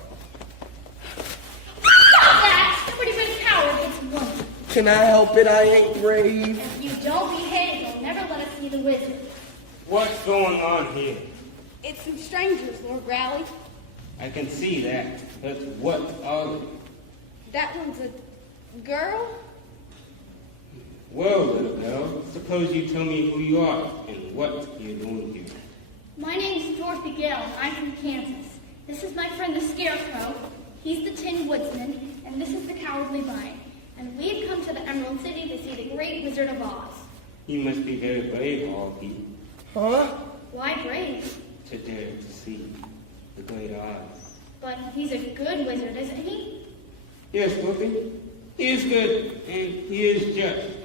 Stop that! Nobody brings power against woman. Can I help it? I ain't brave. If you don't behave, you'll never let us see the wizard. What's going on here? It's some strangers, Lord Raleigh. I can see that, but what are they? That one's a girl. Well, little girl, suppose you tell me who you are and what you're doing here. My name's Dorothy Gale, and I'm from Kansas. This is my friend the Scarecrow. He's the Tin Woodsman, and this is the Cowardly Lion. And we've come to the Emerald City to see the great Wizard of Oz. You must be very brave, all of you. Huh? Why brave? To dare to see the great eyes. But he's a good wizard, isn't he? Yes, Dorothy. He is good and he is just.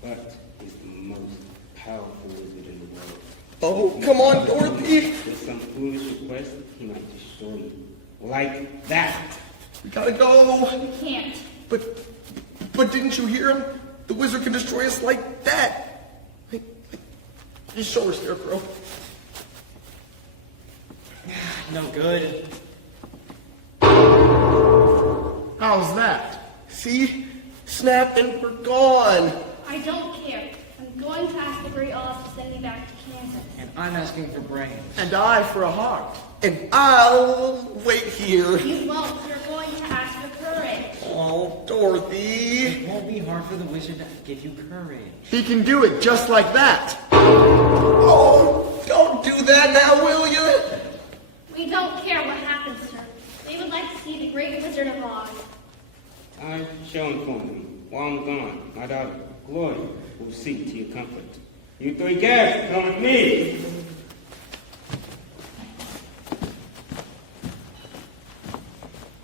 But he's the most powerful wizard in the world. Oh, come on, Dorothy. With some foolish request, he might destroy you. Like that. We gotta go. You can't. But didn't you hear him? The wizard can destroy us like that. Just show her, Scarecrow. No good. How's that? See? Snap and we're gone. I don't care. I'm going to ask the Great Oz to send me back to Kansas. And I'm asking for brains. And I for a heart. And I'll wait here. You won't. You're going to ask for courage. Oh, Dorothy. It won't be hard for the wizard to give you courage. He can do it just like that. Oh, don't do that now, will you? We don't care what happens, sir. They would like to see the Great Wizard of Oz. I shall inform him. While I'm gone, my daughter, Gloria, will see to your comfort. You three guests, come with me.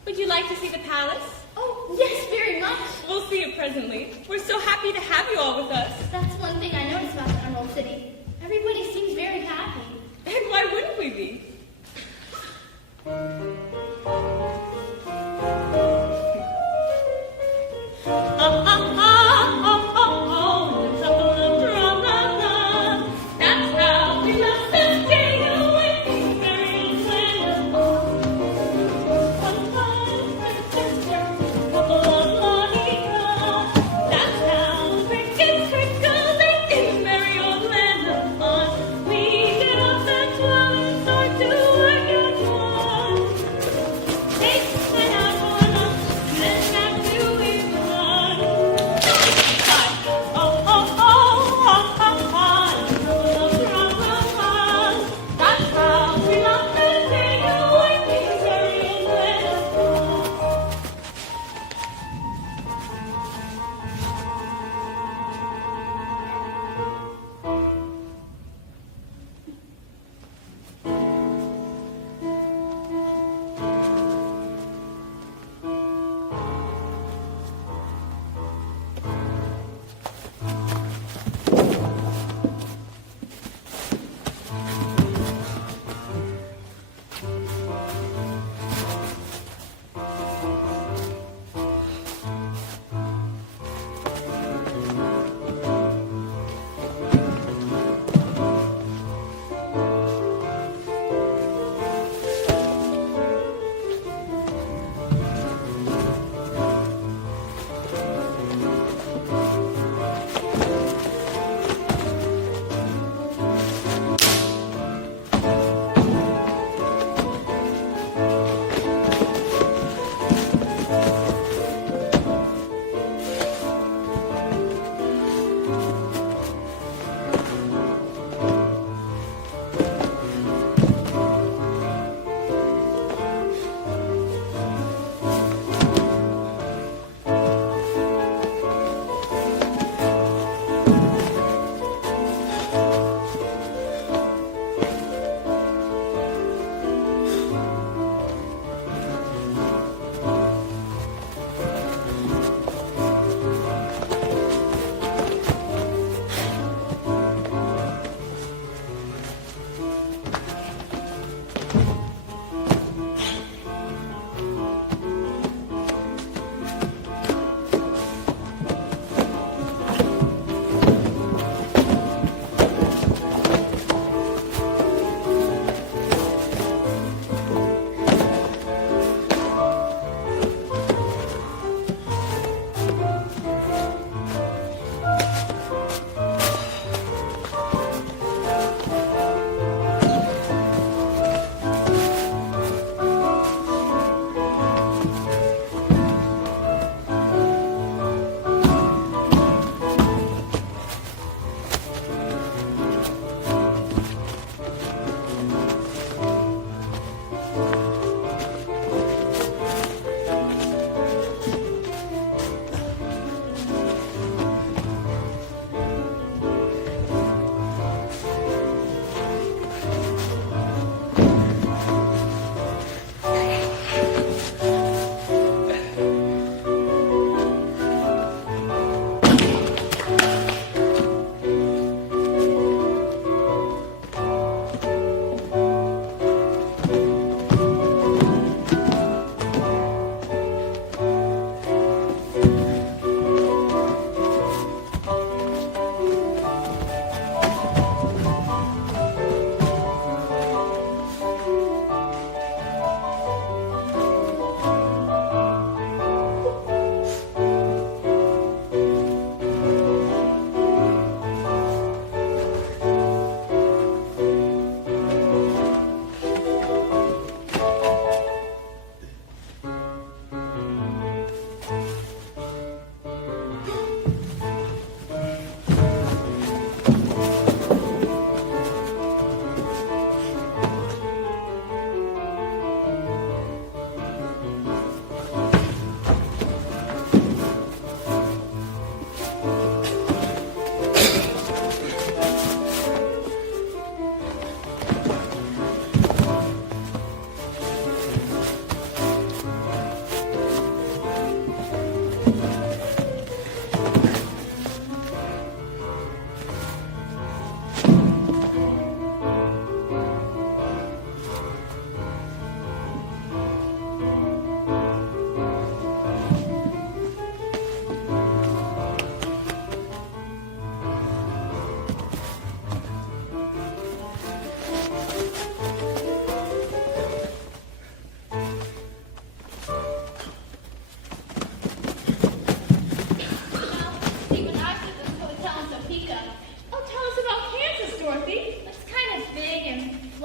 Would you like to see the palace? Oh, yes, very much. We'll see it presently. We're so happy to have you all with us. That's one thing I noticed about the Emerald City. Everybody seems very happy. And why wouldn't we be? That's how we must stay away. Very That's how crickets trickle in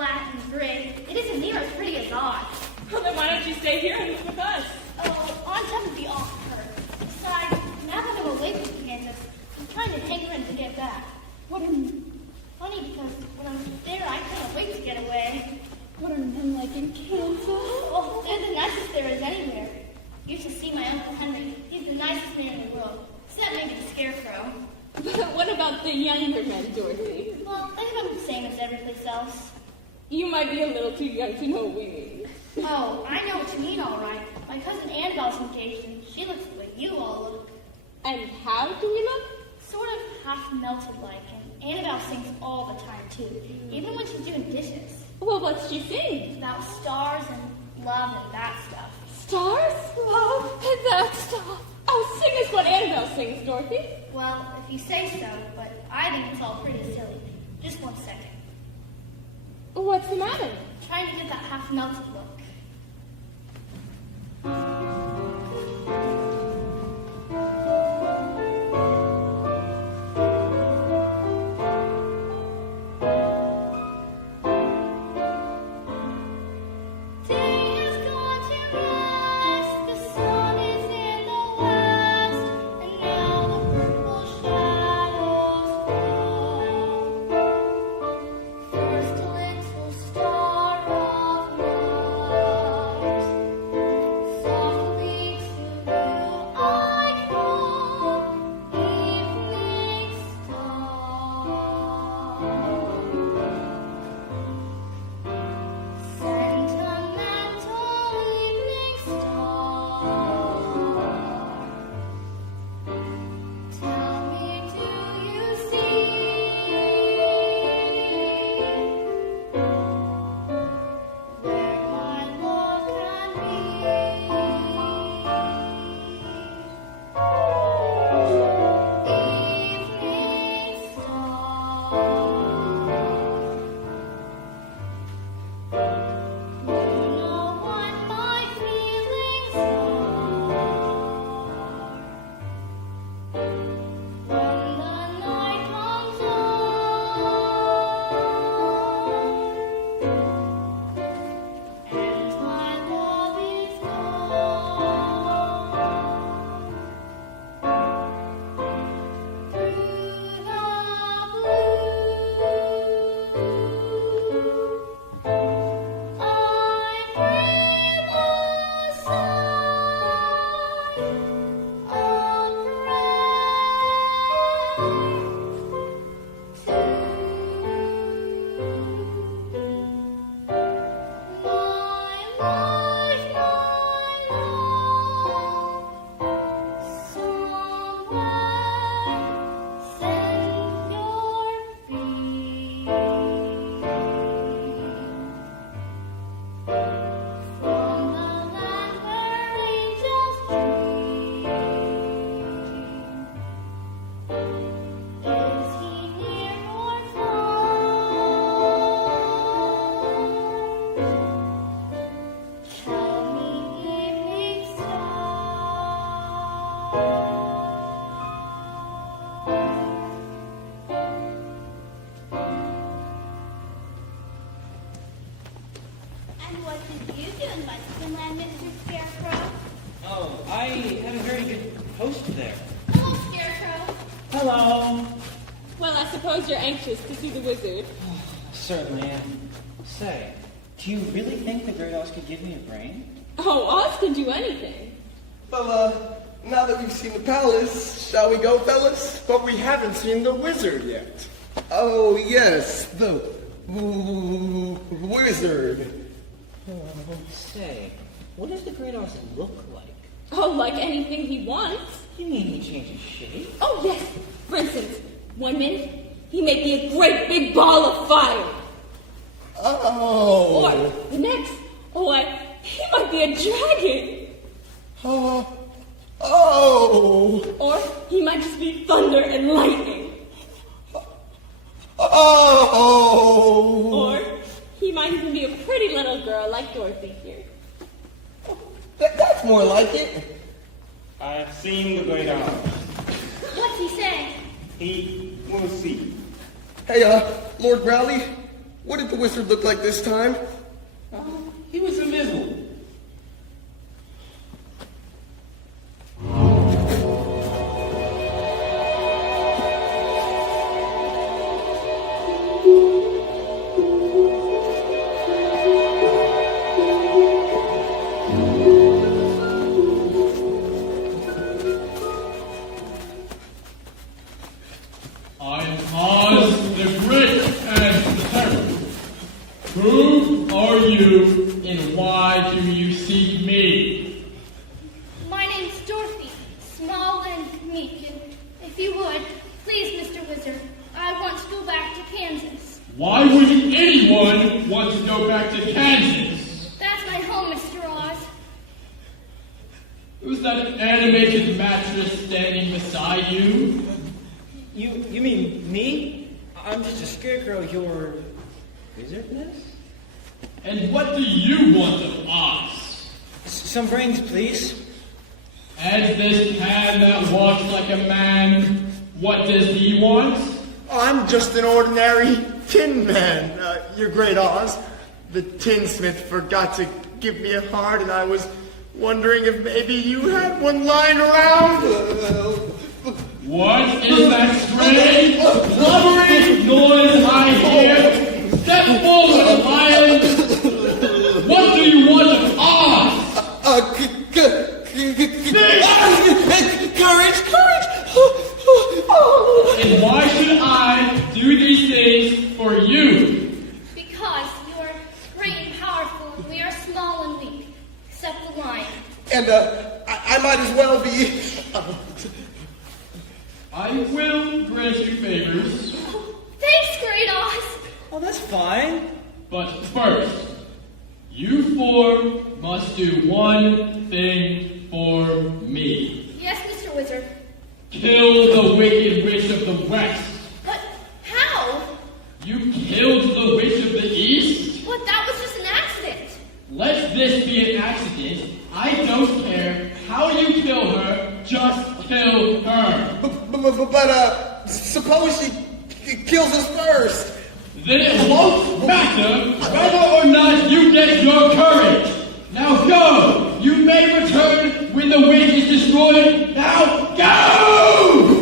flat and gray. It isn't near as pretty as ours. Well, then why don't you stay here and live with us? Oh, Aunt Em would be off her. Besides, now that I'm away from Kansas, I'm trying to hankering to get back. Funny because when I'm there, I couldn't wait to get away. What are men like in Kansas? Oh, they're the nicest there is anywhere. You should see my Uncle Henry. He's the nicest man in the world, except maybe the Scarecrow. But what about the younger men, Dorothy? Well, think of them the same as every place else. You might be a little too young to know what we mean. Oh, I know what you mean, all right. My cousin Annabelle's engaged, and she looks the way you all look. And how do we look? Sort of half melted like, and Annabelle sings all the time, too, even when she's doing dishes. Well, what's she sing? About stars and love and that stuff. Stars? Love and that stuff. Oh, sing us what Annabelle sings, Dorothy. Well, if you say so, but I think it's all pretty silly. Just 1 second. What's the matter? Trying to get that half melted look. And what did you do in Westernland, Mr. Scarecrow? Oh, I had a very good host there. Hello, Scarecrow. Hello. Well, I suppose you're anxious to see the wizard. Certainly am. Say, do you really think the Great Oz could give me a brain? Oh, Oz can do anything. Well, now that we've seen the palace, shall we go, fellas? But we haven't seen the wizard yet. Oh, yes, the wizard. Say, what does the Great Oz look like? Oh, like anything he wants. You mean he changes shape? Oh, yes. For instance, 1 minute, he may be a great big ball of fire. Oh. Or the next, he might be a dragon. Oh. Or he might just be thunder and lightning. Oh. Or he might even be a pretty little girl like Dorothy here. That's more like it. I've seen the Great Oz. What's he saying? He will see. Hey, Lord Rowley, What did the wizard look like this time? He was invisible. I'm Oz the Great and the Terrible. Who are you and why do you seek me? My name's Dorothy, small and meek, and if you would, please, Mr. Wizard, I want to go back to Kansas. Why would anyone want to go back to Kansas? That's my home, Mr. Oz. Who's that animated mattress standing beside you? You mean me? I'm just a scarecrow, your wizardness? And what do you want of us? Some brains, please. As this pan that walks like a man, what does he want? I'm just an ordinary tin man, your great Oz. The tinsmith forgot to give me a heart, and I was wondering if maybe you had one lying around. What is that strange, blubbering noise I hear? Step forward, lion! What do you want of us? Courage! And why should I do these things for you? Because you are great and powerful, and we are small and weak, except the lion. And, I might as well be... I will grant you favors, Thanks, Great Oz. Oh, that's fine. but first, you four must do one thing for me. Yes, Mr. Wizard. Kill the wicked witch of the west. But how? You killed the witch of the east? But that was just an accident. Let this be an accident. I don't care how you kill her, just kill her. But, suppose she kills us first. Then it won't matter whether or not you get your courage. Now go! You may return when the witch is destroyed. Now go!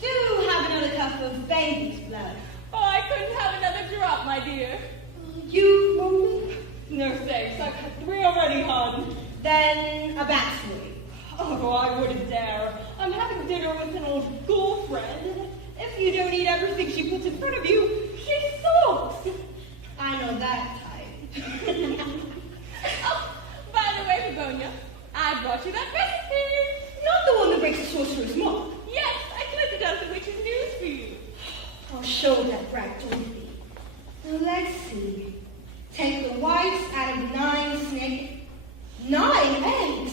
Do have another cup of baby's blood. Oh, I couldn't have another drop, my dear. You, Mommy? No thanks, I've had 3 already, hon. Then a backstory. Oh, I wouldn't dare. I'm having dinner with an old girlfriend. If you don't eat everything she puts in front of you, she sulks. I know that type. Oh, by the way, Begonia, I brought you that recipe. Not the one that breaks the sorcerer's mouth. Yes, I clipped it out the witch's news for you. I'll show that brat Dorothy. Now let's see. Take the whites out of 9 snakes. 9 eggs?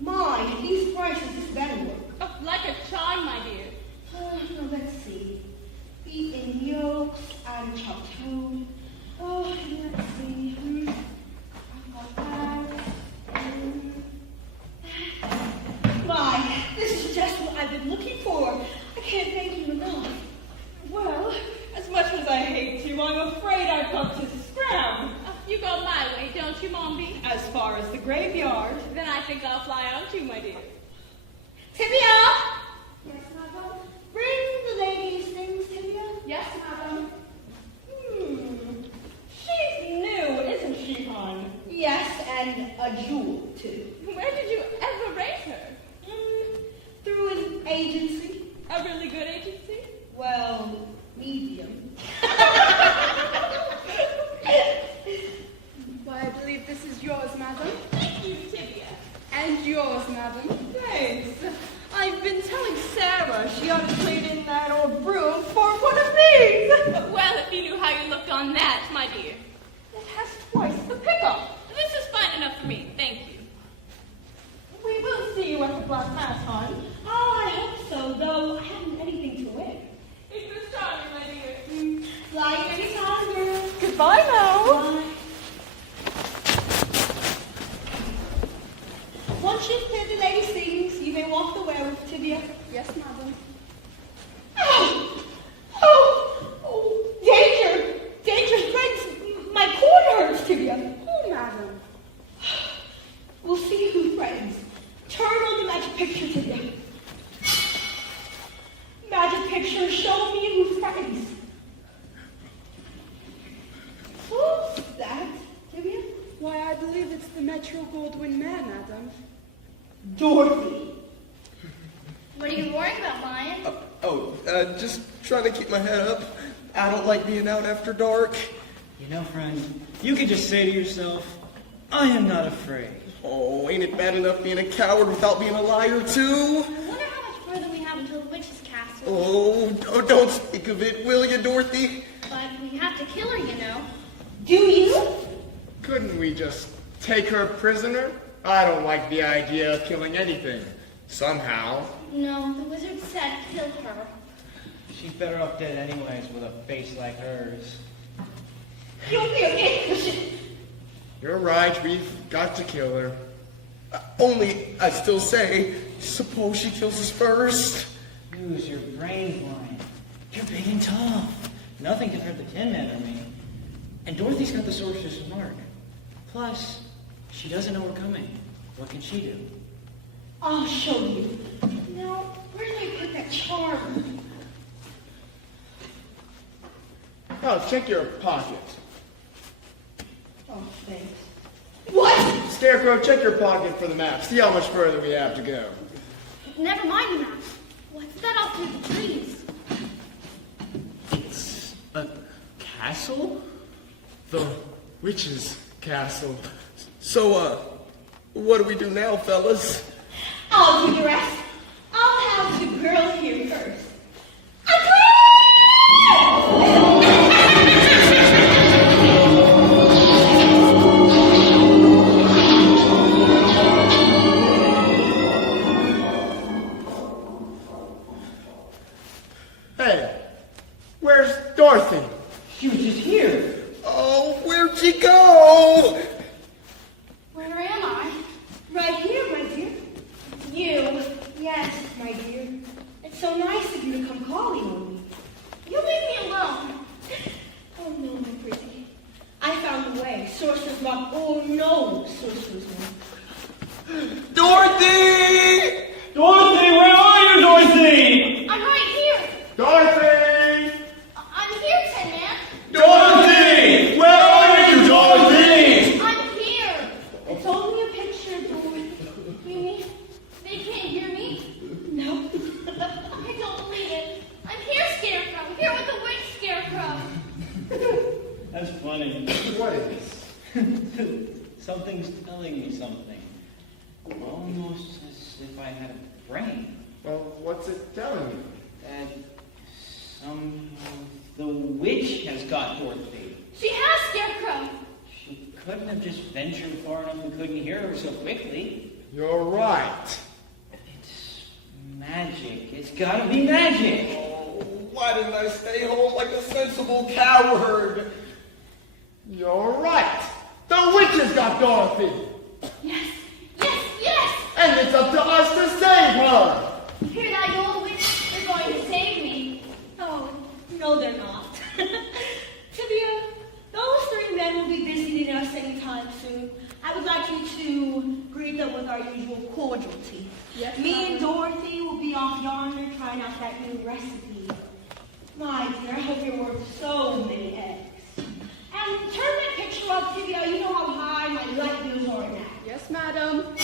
My, at these prices, this better work. Oh, like a charm, my dear. Now let's see. Beat in yolks, add a chopped toad. Oh, let's see. I've got that. My, this is just what I've been looking for. I can't thank you enough. Well, as much as I hate to, I'm afraid I've got to scram. You go my way, don't you, Mombi? As far as the graveyard. Then I think I'll fly on too, my dear. Tibia! Yes, madam. Bring the ladies things, Tibia. Yes, madam. She's new, isn't she, hon? Yes, and a jewel, too. Where did you ever raise her? Through an agency. A really good agency? Well, medium. Why, I believe this is yours, madam. Thank you, Tibia. And yours, madam. Thanks. I've been telling Sarah she ought to trade in that old broom for one of these. Well, if you knew how you looked on that, my dear. It has twice the pickup. This is fine enough for me, thank you. We black mass, hon. Oh, I hope so, though I haven't anything to wear. It was charming, my dear. Fly anytime, girl. Goodbye now. Bye. Once you've cleared the lady's things, you may walk the way with Tibia. Yes, madam. Oh, danger! Danger, friends! My corn hurts, Tibia. Oh, madam. We'll see who threatens. Turn on the magic picture, Tibia. Magic picture, show me who threatens. Who's that, Tibia? Why, I believe it's the Metro Goldwyn man, madam. Dorothy. What are you worried about, Lion? Just trying to keep my head up. I don't like being out after dark. You know, friend, you could just say to yourself, I am not afraid. Oh, ain't it bad enough being a coward without being a liar, too? I wonder how much further we have until the witch's castle. Oh, don't speak of it, will you, Dorothy? But we have to kill her, you know. Do you? Couldn't we just take her prisoner? I don't like the idea of killing anything. Somehow. No, the wizard said kill her. She's better off dead anyways with a face like hers. You'll be okay. You're right, we've got to kill her. Only, I still say, suppose she kills us first. Use your brain, Lion. You're big and tough. Nothing can hurt the Tin Man or me. And Dorothy's got the Sorcerer's Mark. Plus, she doesn't know we're coming. What can she do? I'll show you. Now, where did I put that charm? Oh, check your pocket. Oh, thanks. What? Scarecrow, check your pocket for the map. See how much further we have to go. Never mind the map. What's that off through the trees? It's a castle? The witch's castle. So, what do we do now, fellas? I'll do the rest. I'll have the girl here first. Hey, where's Dorothy? She was just here. Oh, where'd she go? Where am I? Right here, my dear. You. Yes, my dear. It's so nice of you to come calling on me. You leave me alone. Oh, no, my pretty. I found the way. Sorcerer's Rock. Oh, no, Sorcerer's Rock. Dorothy! Dorothy, where are you, Dorothy? I'm right here. Dorothy! I'm here, Tin Man. Dorothy! Where are you, Dorothy? I'm here. It's only a picture, Dorothy. You mean they can't hear me? No. I don't believe it. I'm here, Scarecrow. I'm here with the witch Scarecrow. That's funny. What is? Something's telling me something. Almost as if I had a brain. Well, what's it telling you? That somehow the witch has got Dorothy. She has Scarecrow. She couldn't have just ventured far enough and couldn't hear her so quickly. You're right. It's magic. It's gotta be magic. Oh, why didn't I stay home like a sensible coward? You're right. The witch has got Dorothy. Yes, yes, yes. And it's up to us to save her. Hear that, you old witch? They're going to save me. Oh, no, they're not. Tibia, those three men will be visiting us anytime soon. I would like you to greet them with our usual cordiality. Yes, Me and Dorothy will be off yonder trying out that new recipe. My dear, I hope you're worth so many eggs. And turn that picture up, Tibia. You know how high my light bills are now. Yes, madam.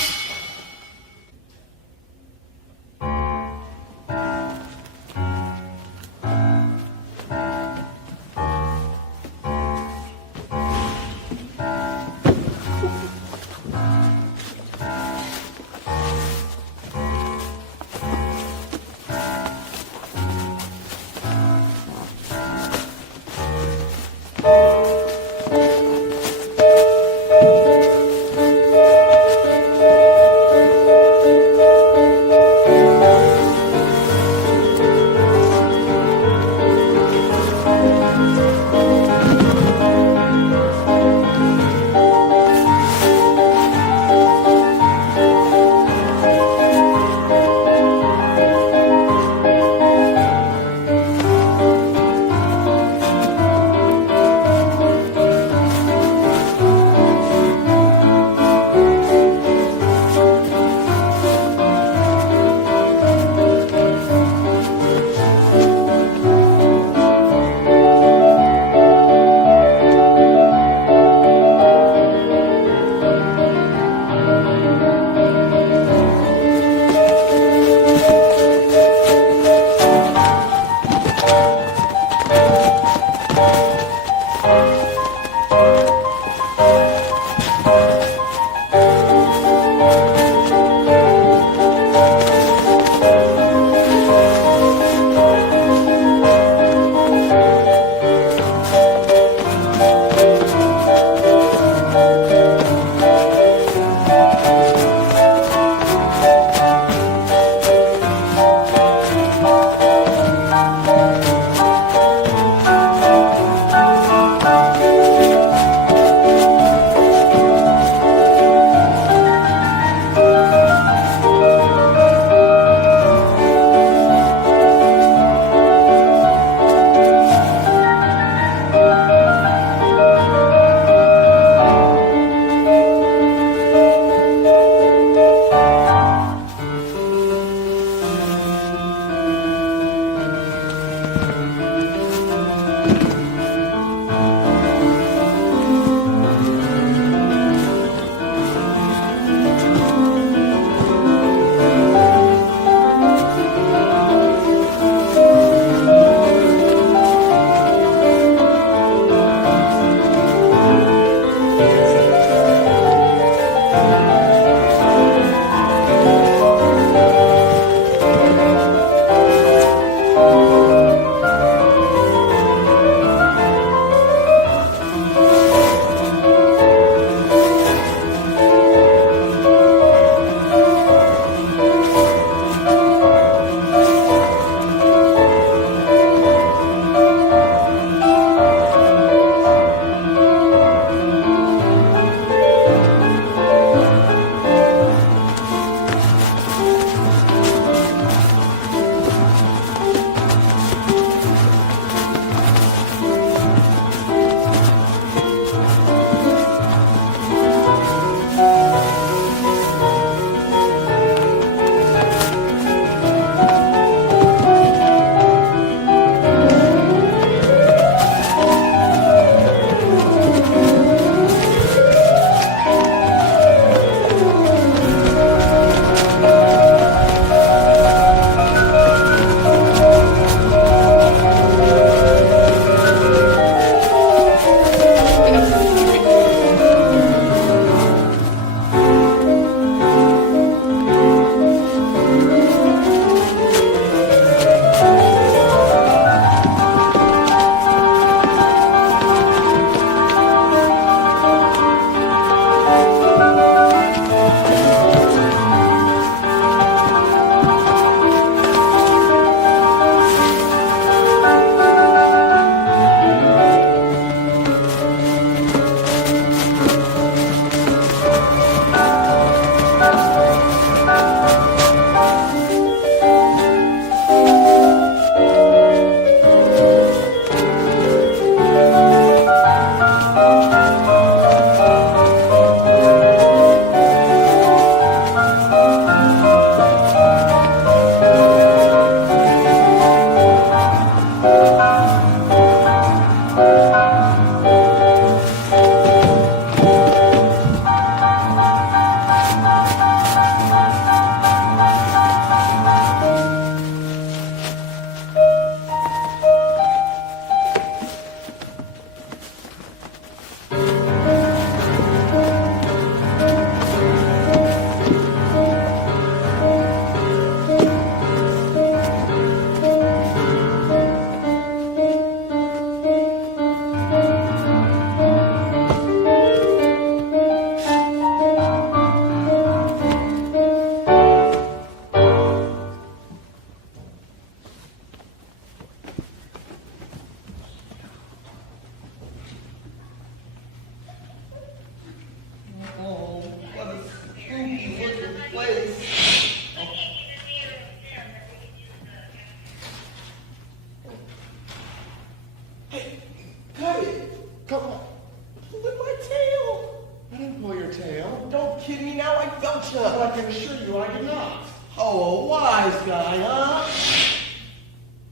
I can assure you I did not. Oh, a wise guy, huh?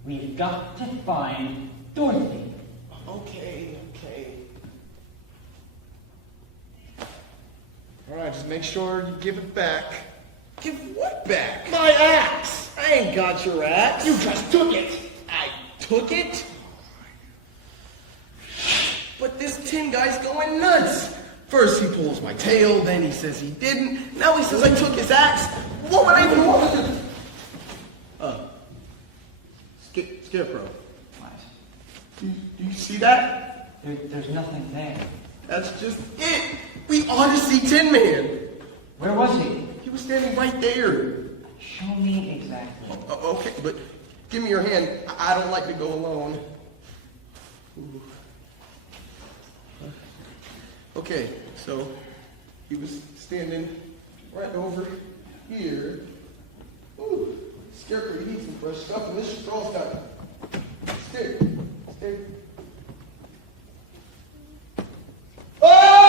We've got to find Dorothy. Okay. All right, just make sure you give it back. Give what back? My axe! I ain't got your axe. You just took it! I took it? But this tin guy's going nuts. First he pulls my tail, then he says he didn't. Now he says I took his axe. What would I even want? Scarecrow. What? Do you see that? There's nothing there. That's just it. We ought to see Tin Man. Where was he? He was standing right there. Show me exactly. Okay, but give me your hand. I don't like to go alone. Ooh. Okay, so he was standing right over here. Ooh, Scarecrow, you need some fresh stuff, and this straw's got stick. Ah!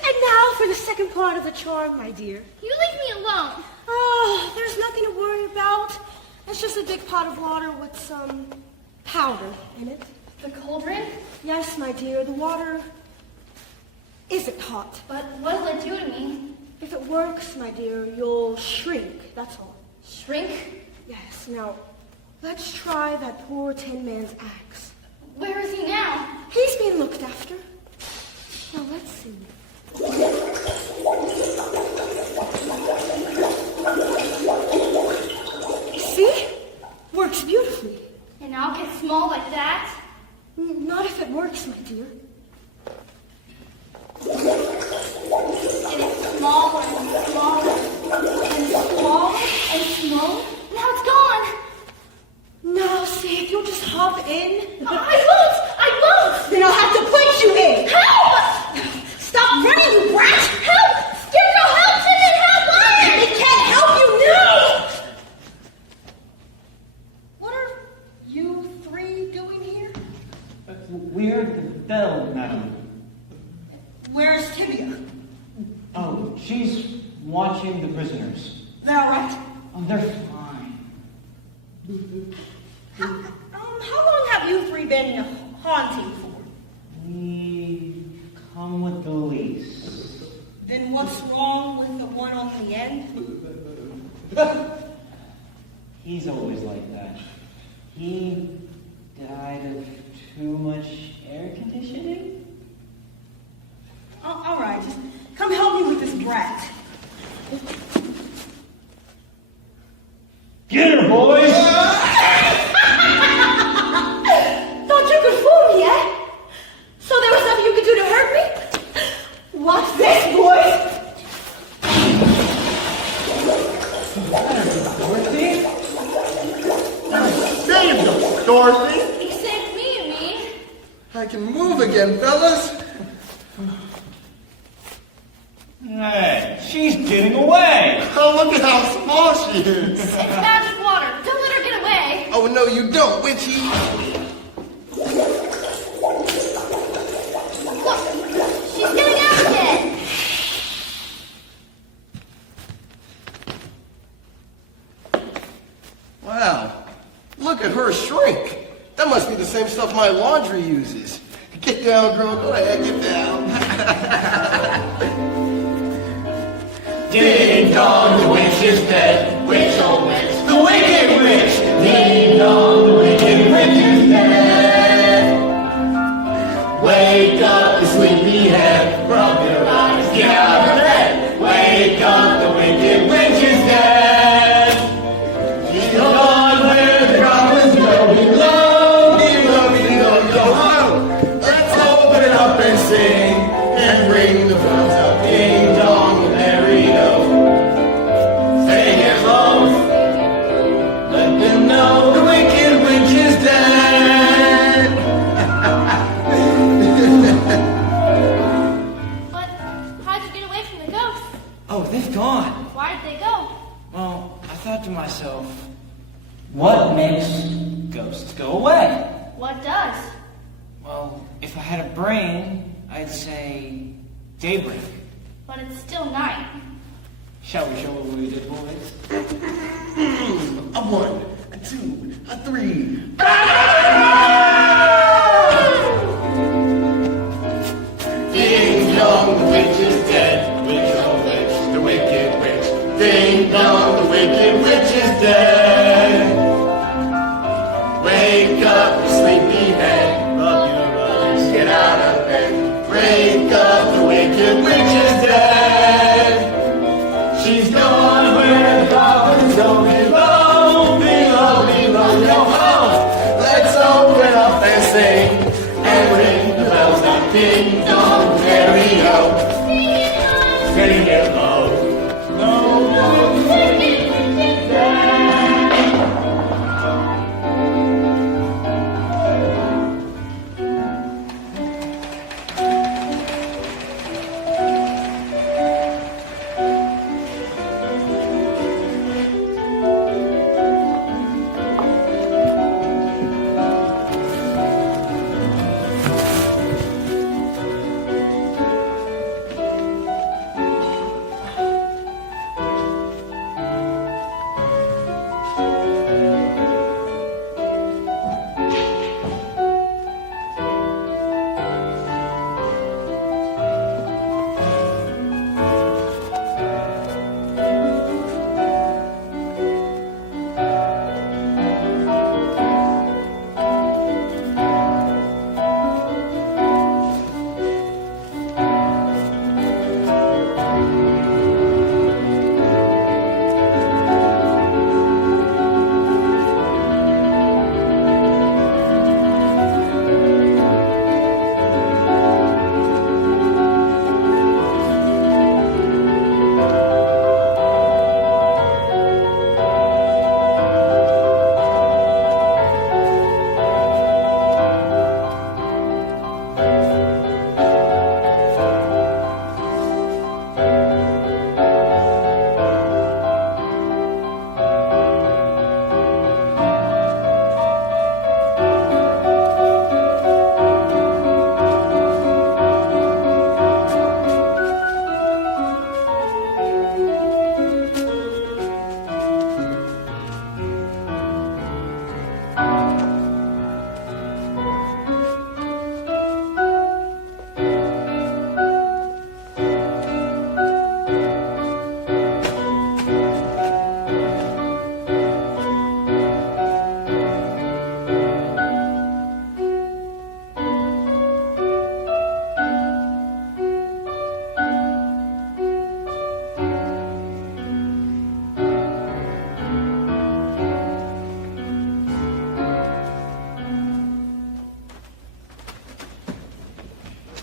And now for the second part of the charm, my dear. You leave me alone. Oh, there's nothing to worry about. It's just a big pot of water with some powder in it. The cauldron? Yes, my dear, the water isn't hot. But what will it do to me? If it works, my dear, you'll shrink, that's all. Shrink? Yes, now, let's try that poor Tin Man's axe. Where is he now? He's being looked after. Now, let's see. See? Works beautifully. And I'll get small like that? Not if it works, my dear. And it's smaller and smaller and smaller and smaller. Now it's gone. Now, see, if you'll just hop in. I won't! Then I'll have to put you in. Help! Stop running, you brat! Help! Scarecrow, help! Timon, help! They can't help you now! What are you three doing here? We heard the bell, madam. Where's Tibia? Oh, she's watching the prisoners. They're all right? Oh, they're fine. How long have you three been haunting for? We come with the lease. Then what's wrong with the one on the end? He's always like that. He died of too much air conditioning? All right, just come help me with this brat. Get her, boys! Thought you could fool me, eh? So there was nothing you could do to hurt me? Watch this, boys! There you go, Dorothy. You saved me, you mean? I can move again, fellas. Hey, she's getting away! Oh, look at how small she is. It's magic water. Don't let her get away. Oh, no, you don't, Witchy. Look, she's getting out again. Wow, look at her shrink. That must be the same stuff my laundry uses. Get down, girl. Go ahead, get down. Ding dong, the witch is dead. Witch, oh witch, the wicked witch. Ding dong, the wicked witch is dead. Wake up, you sleepyhead. Rub your eyes, get out of bed. Wake up, the wicked witch is dead. She's gone where the goblins go. Below, below, below, below. Let's open it up and sing and ring the bells up. Ding dong, there we go. Say hello. Let them know the wicked witch is dead. But how'd you get away from the ghosts? Oh, they've gone. Why did they go? Well, I thought to myself, what makes ghosts go away? If I had a brain, I'd say daybreak. But it's still night. Shall we show what we did, boys? A 1, a 2, a 3. Ding dong, the witch is dead. Witch, oh witch, the wicked witch. Ding dong, the wicked witch is dead. Wake up, you sleepyhead. Rub your eyes, get out of bed. Wake up, the wicked witch is dead. She's gone where the flowers don't belong. Belong, belong, yo ho. Let's open up and sing and ring the bells now. Ding dong, merry-o. Ready, hello. No, no, wicked witch is dead.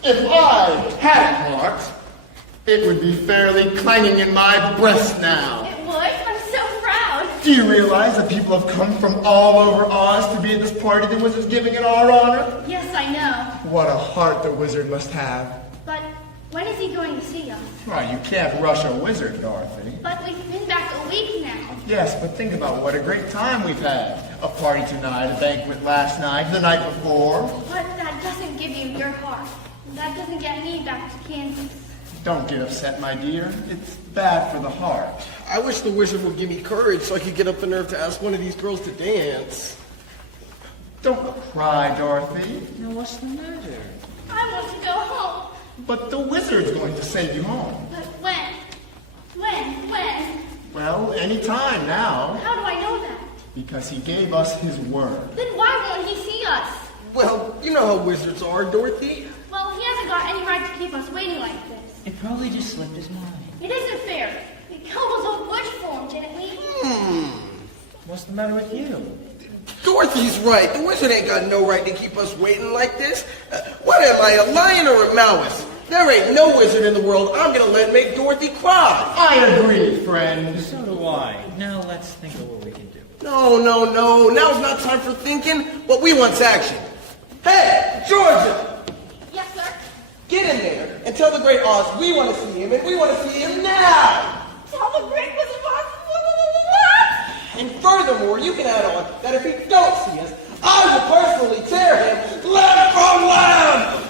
If I had a heart, it would be fairly clanging in my breast now. It would. I'm so proud. Do you realize that people have come from all over Oz to be at this party the wizard's giving in our honor? Yes, I know. What a heart the wizard must have. But when is he going to see us? Well, you can't rush a wizard, Dorothy. But we've been back a week now. Yes, but think about what a great time we've had. A party tonight, a banquet last night, the night before. But that doesn't give you your heart. That doesn't get me back to Kansas. Don't get upset, my dear. It's bad for the heart. I wish the wizard would give me courage so I could get up the nerve to ask one of these girls to dance. Don't cry, Dorothy. Now, what's the matter? I want to go home. But the wizard's going to send you home. But when? When? Well, any time now. How do I know that? Because he gave us his word. Then why won't he see us? Well, you know how wizards are, Dorothy. Well, he hasn't got any right to keep us waiting like this. It probably just slipped his mind. It isn't fair. We killed his old witch form, didn't we? What's the matter with you? Dorothy's right. The wizard ain't got no right to keep us waiting like this. What am I, a lion or a mouse? There ain't no wizard in the world I'm gonna let make Dorothy cry. I agree, friend. So do I. Now let's think of what we can do. No. Now's not time for thinking. What we want's action. Hey, Georgia! Yes, sir. Get in there and tell the great Oz we want to see him, and we want to see him now! Tell the great Wizard of Oz. And furthermore, you can add on that if he don't see us, I will personally tear him limb from limb!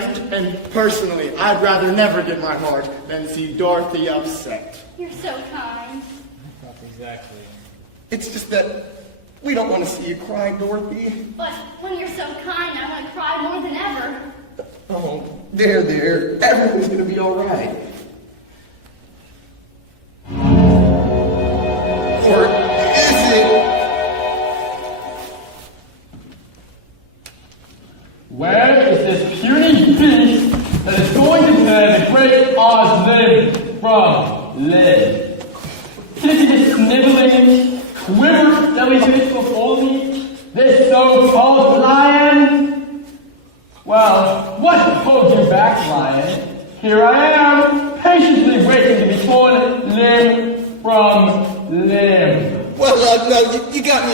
friend, and personally, I'd rather never get my heart than see Dorothy upset. You're so kind. Exactly. It's just that we don't want to see you cry, Dorothy. But when you're so kind, I want to cry more than ever. Oh, there. Everything's gonna be all right. Or is it? Where is this puny beast that is going to tear the great Oz limb from limb? Sitting here sniveling, quiver jellyfish before me, this so-called lion? Well, what holds you back, lion? Here I am, patiently waiting to be torn limb from limb. Well, no, you got me.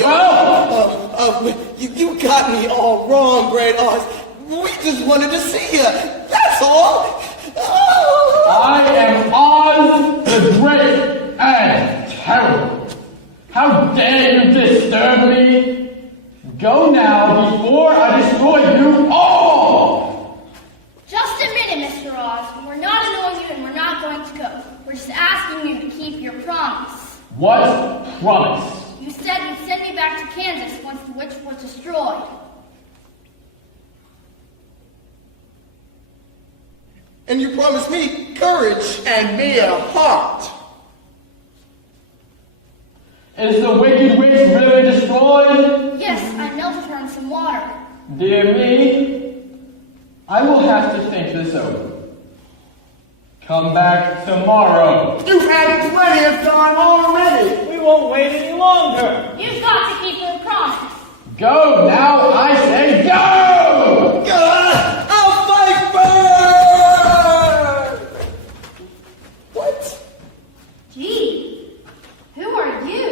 You got me all wrong, Great Oz. We just wanted to see you. That's all. Oh. I am Oz the Great and Terrible. How dare you disturb me? Go now before I destroy you all! Just a minute, Mr. Oz. We're not annoying you and we're not going to go. We're just asking you to keep your promise. What promise? You said you'd send me back to Kansas once the witch was destroyed. And you promised me courage and me a heart. Is the wicked witch really destroyed? Yes, I melted her in some water. Dear me, I will have to think this over. Come back tomorrow. You've had plenty of time already. We won't wait any longer. You've got to keep your promise. Go now, I say go! I'll fight first! What? Gee, who are you?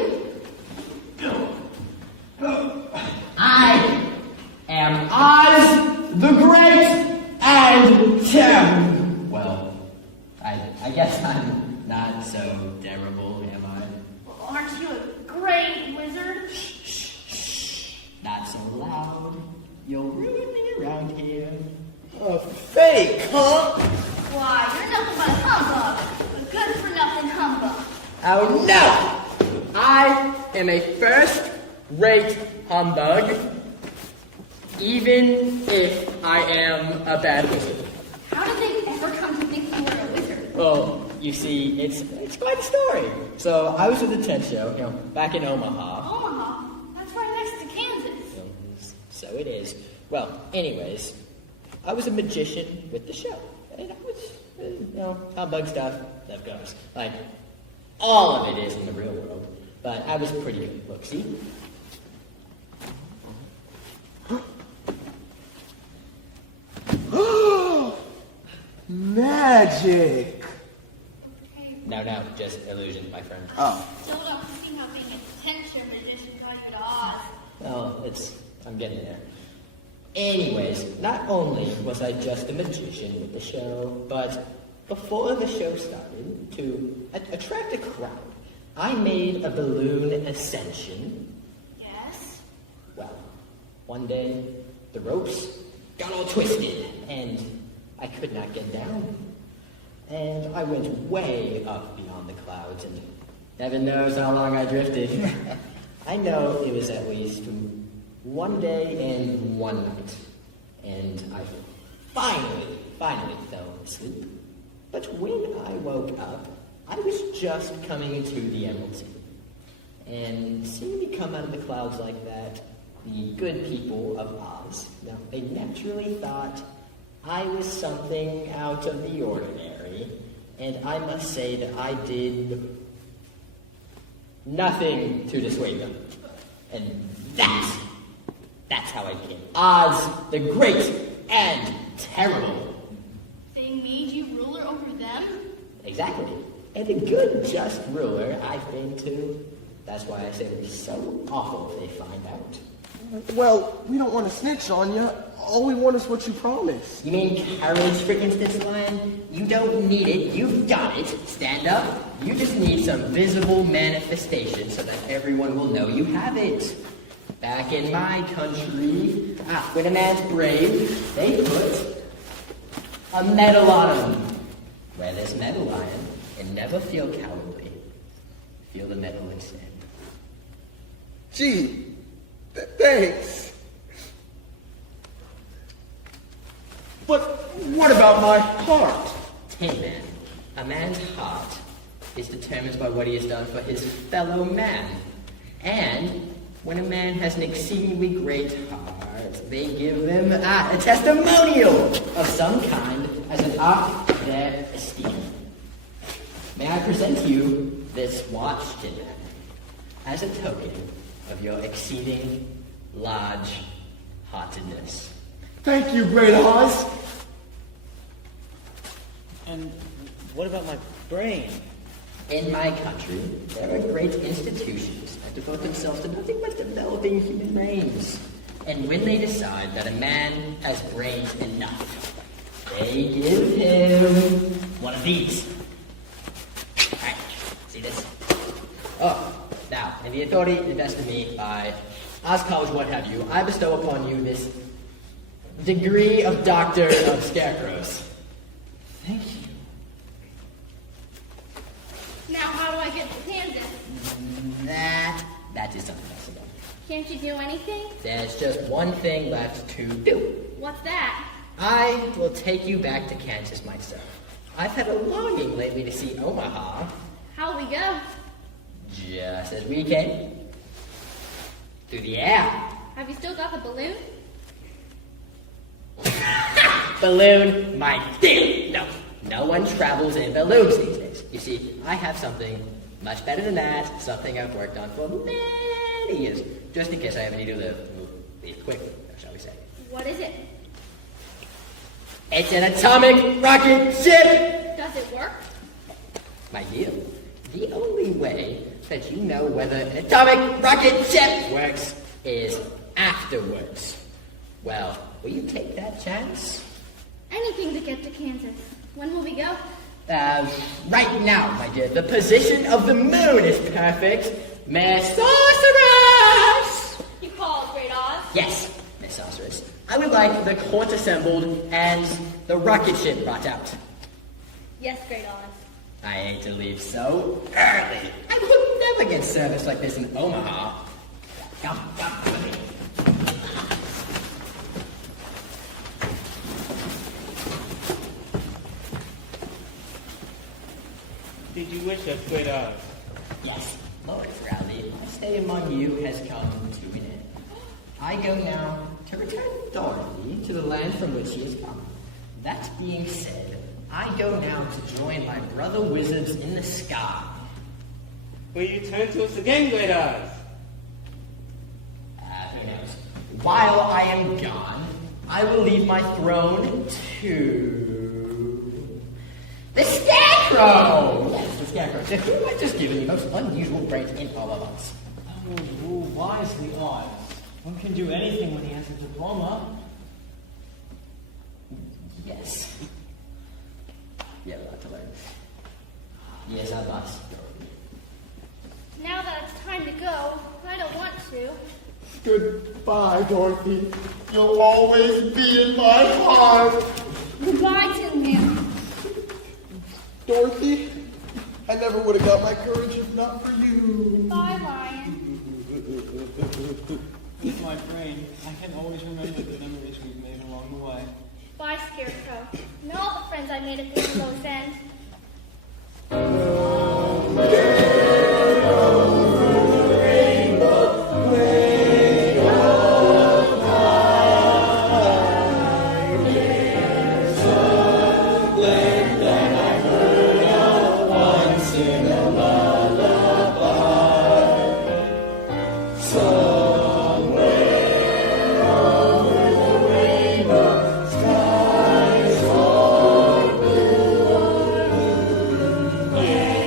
I am Oz the Great and Terrible. Well, I guess I'm not so terrible, am I? Aren't you a great wizard? Not so loud. You'll ruin me around here. Fake, huh? Why, you're nothing but a humbug. A good-for-nothing humbug. Oh no! I am a first-rate humbug, even if I am a bad wizard. How did they ever come to think you were a wizard? Well, you see, it's quite a story. So I was at the tent show, back in Omaha. Omaha? That's right next to Kansas. So it is. Well, anyways, I was a magician with the show. And I was, humbug stuff goes. Like, all of it is in the real world. But I was pretty looksy. Magic. No, just illusion, my friend. Oh. Still don't see how being a tent-show magician got you to Oz. Well, I'm getting there. Anyways, not only was I just a magician with the show, but before the show started, to attract a crowd, I made a balloon ascension. Yes? Well, one day, the ropes got all twisted, and I could not get down. And I went way up beyond the clouds, and heaven knows how long I drifted. I know it was at least one day and one night, and I finally fell asleep. But when I woke up, I was just coming to the Emerald City. And seeing me come out of the clouds like that, the good people of Oz, they naturally thought I was something out of the ordinary, and I must say that I did nothing to dissuade them. And that's how I became Oz the Great and Terrible. They made you ruler over them? Exactly. And a good, just ruler I've been to. That's why I say it was so awful if they find out. Well, we don't want to snitch on you. All we want is what you promised. You mean courage, for instance, Lion? You don't need it. You've got it. Stand up. You just need some visible manifestation so that everyone will know you have it. Back in my country, when a man's brave, they put a medal on him. Wear this medal, Lion, and never feel cowardly. Feel the medal instead. Gee, thanks. But what about my heart? Tin Man, a man's heart is determined by what he has done for his fellow man. And when a man has an exceedingly great heart, they give them a testimonial of some kind as an mark of their esteem. May I present to you this watch, Tin Man, as a token of your exceeding large-heartedness. Thank you, Great Oz. And what about my brain? In my country, there are great institutions that devote themselves to nothing but developing human brains. And when they decide that a man has brains enough, they give him one of these. Alright, see this? Oh, now, in the authority invested in me by Oz College, what have you, I bestow upon you this degree of Doctor of Scarecrows. Thank you. Now, how do I get to Kansas? That is impossible. Can't you do anything? There's just one thing left to do. What's that? I will take you back to Kansas myself. I've had a longing lately to see Omaha, How'll we go? just as we came. Through the air. Have you still got the balloon? Balloon, my thing! No one travels in balloons these days. You see, I have something much better than that, something I've worked on for many years, just in case I ever need to leave quickly, shall we say. What is it? It's an atomic rocket ship! Does it work? My dear, the only way that you know whether an atomic rocket ship works is afterwards. Well, will you take that chance? Anything to get to Kansas. When will we go? Right now, my dear. The position of the moon is perfect. Miss Sorceress! You called, Great Oz? Yes, Miss Sorceress. I would like the court assembled and the rocket ship brought out. Yes, Great Oz. I hate to leave so early. I would never get service like this in Omaha. Come with me. Did you wish us Great Oz? Yes, Lord Rowley, my stay among you has come to an end. I go now to return Dorothy to the land from which she has come. That being said, I go now to join my brother wizards in the sky. Will you turn to us again, Great Oz? Who knows? While I am gone, I will leave my throne to the Scarecrow! Yes, the Scarecrow, to whom I've just given the most unusual brains in all of us. Oh, rule wisely, Oz. One can do anything when he has a diploma. Yes. You have a lot to learn. Yes, I must. Now that it's time to go, I don't want to. Goodbye, Dorothy. You'll always be in my heart. Goodbye, Tin Man. Dorothy, I never would have got my courage if not for you. Bye, Lion. With my brain, I can always remember the memories we've made along the way. Bye, Scarecrow. And all the friends I made at the Rainbow's End. Yeah.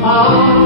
heart.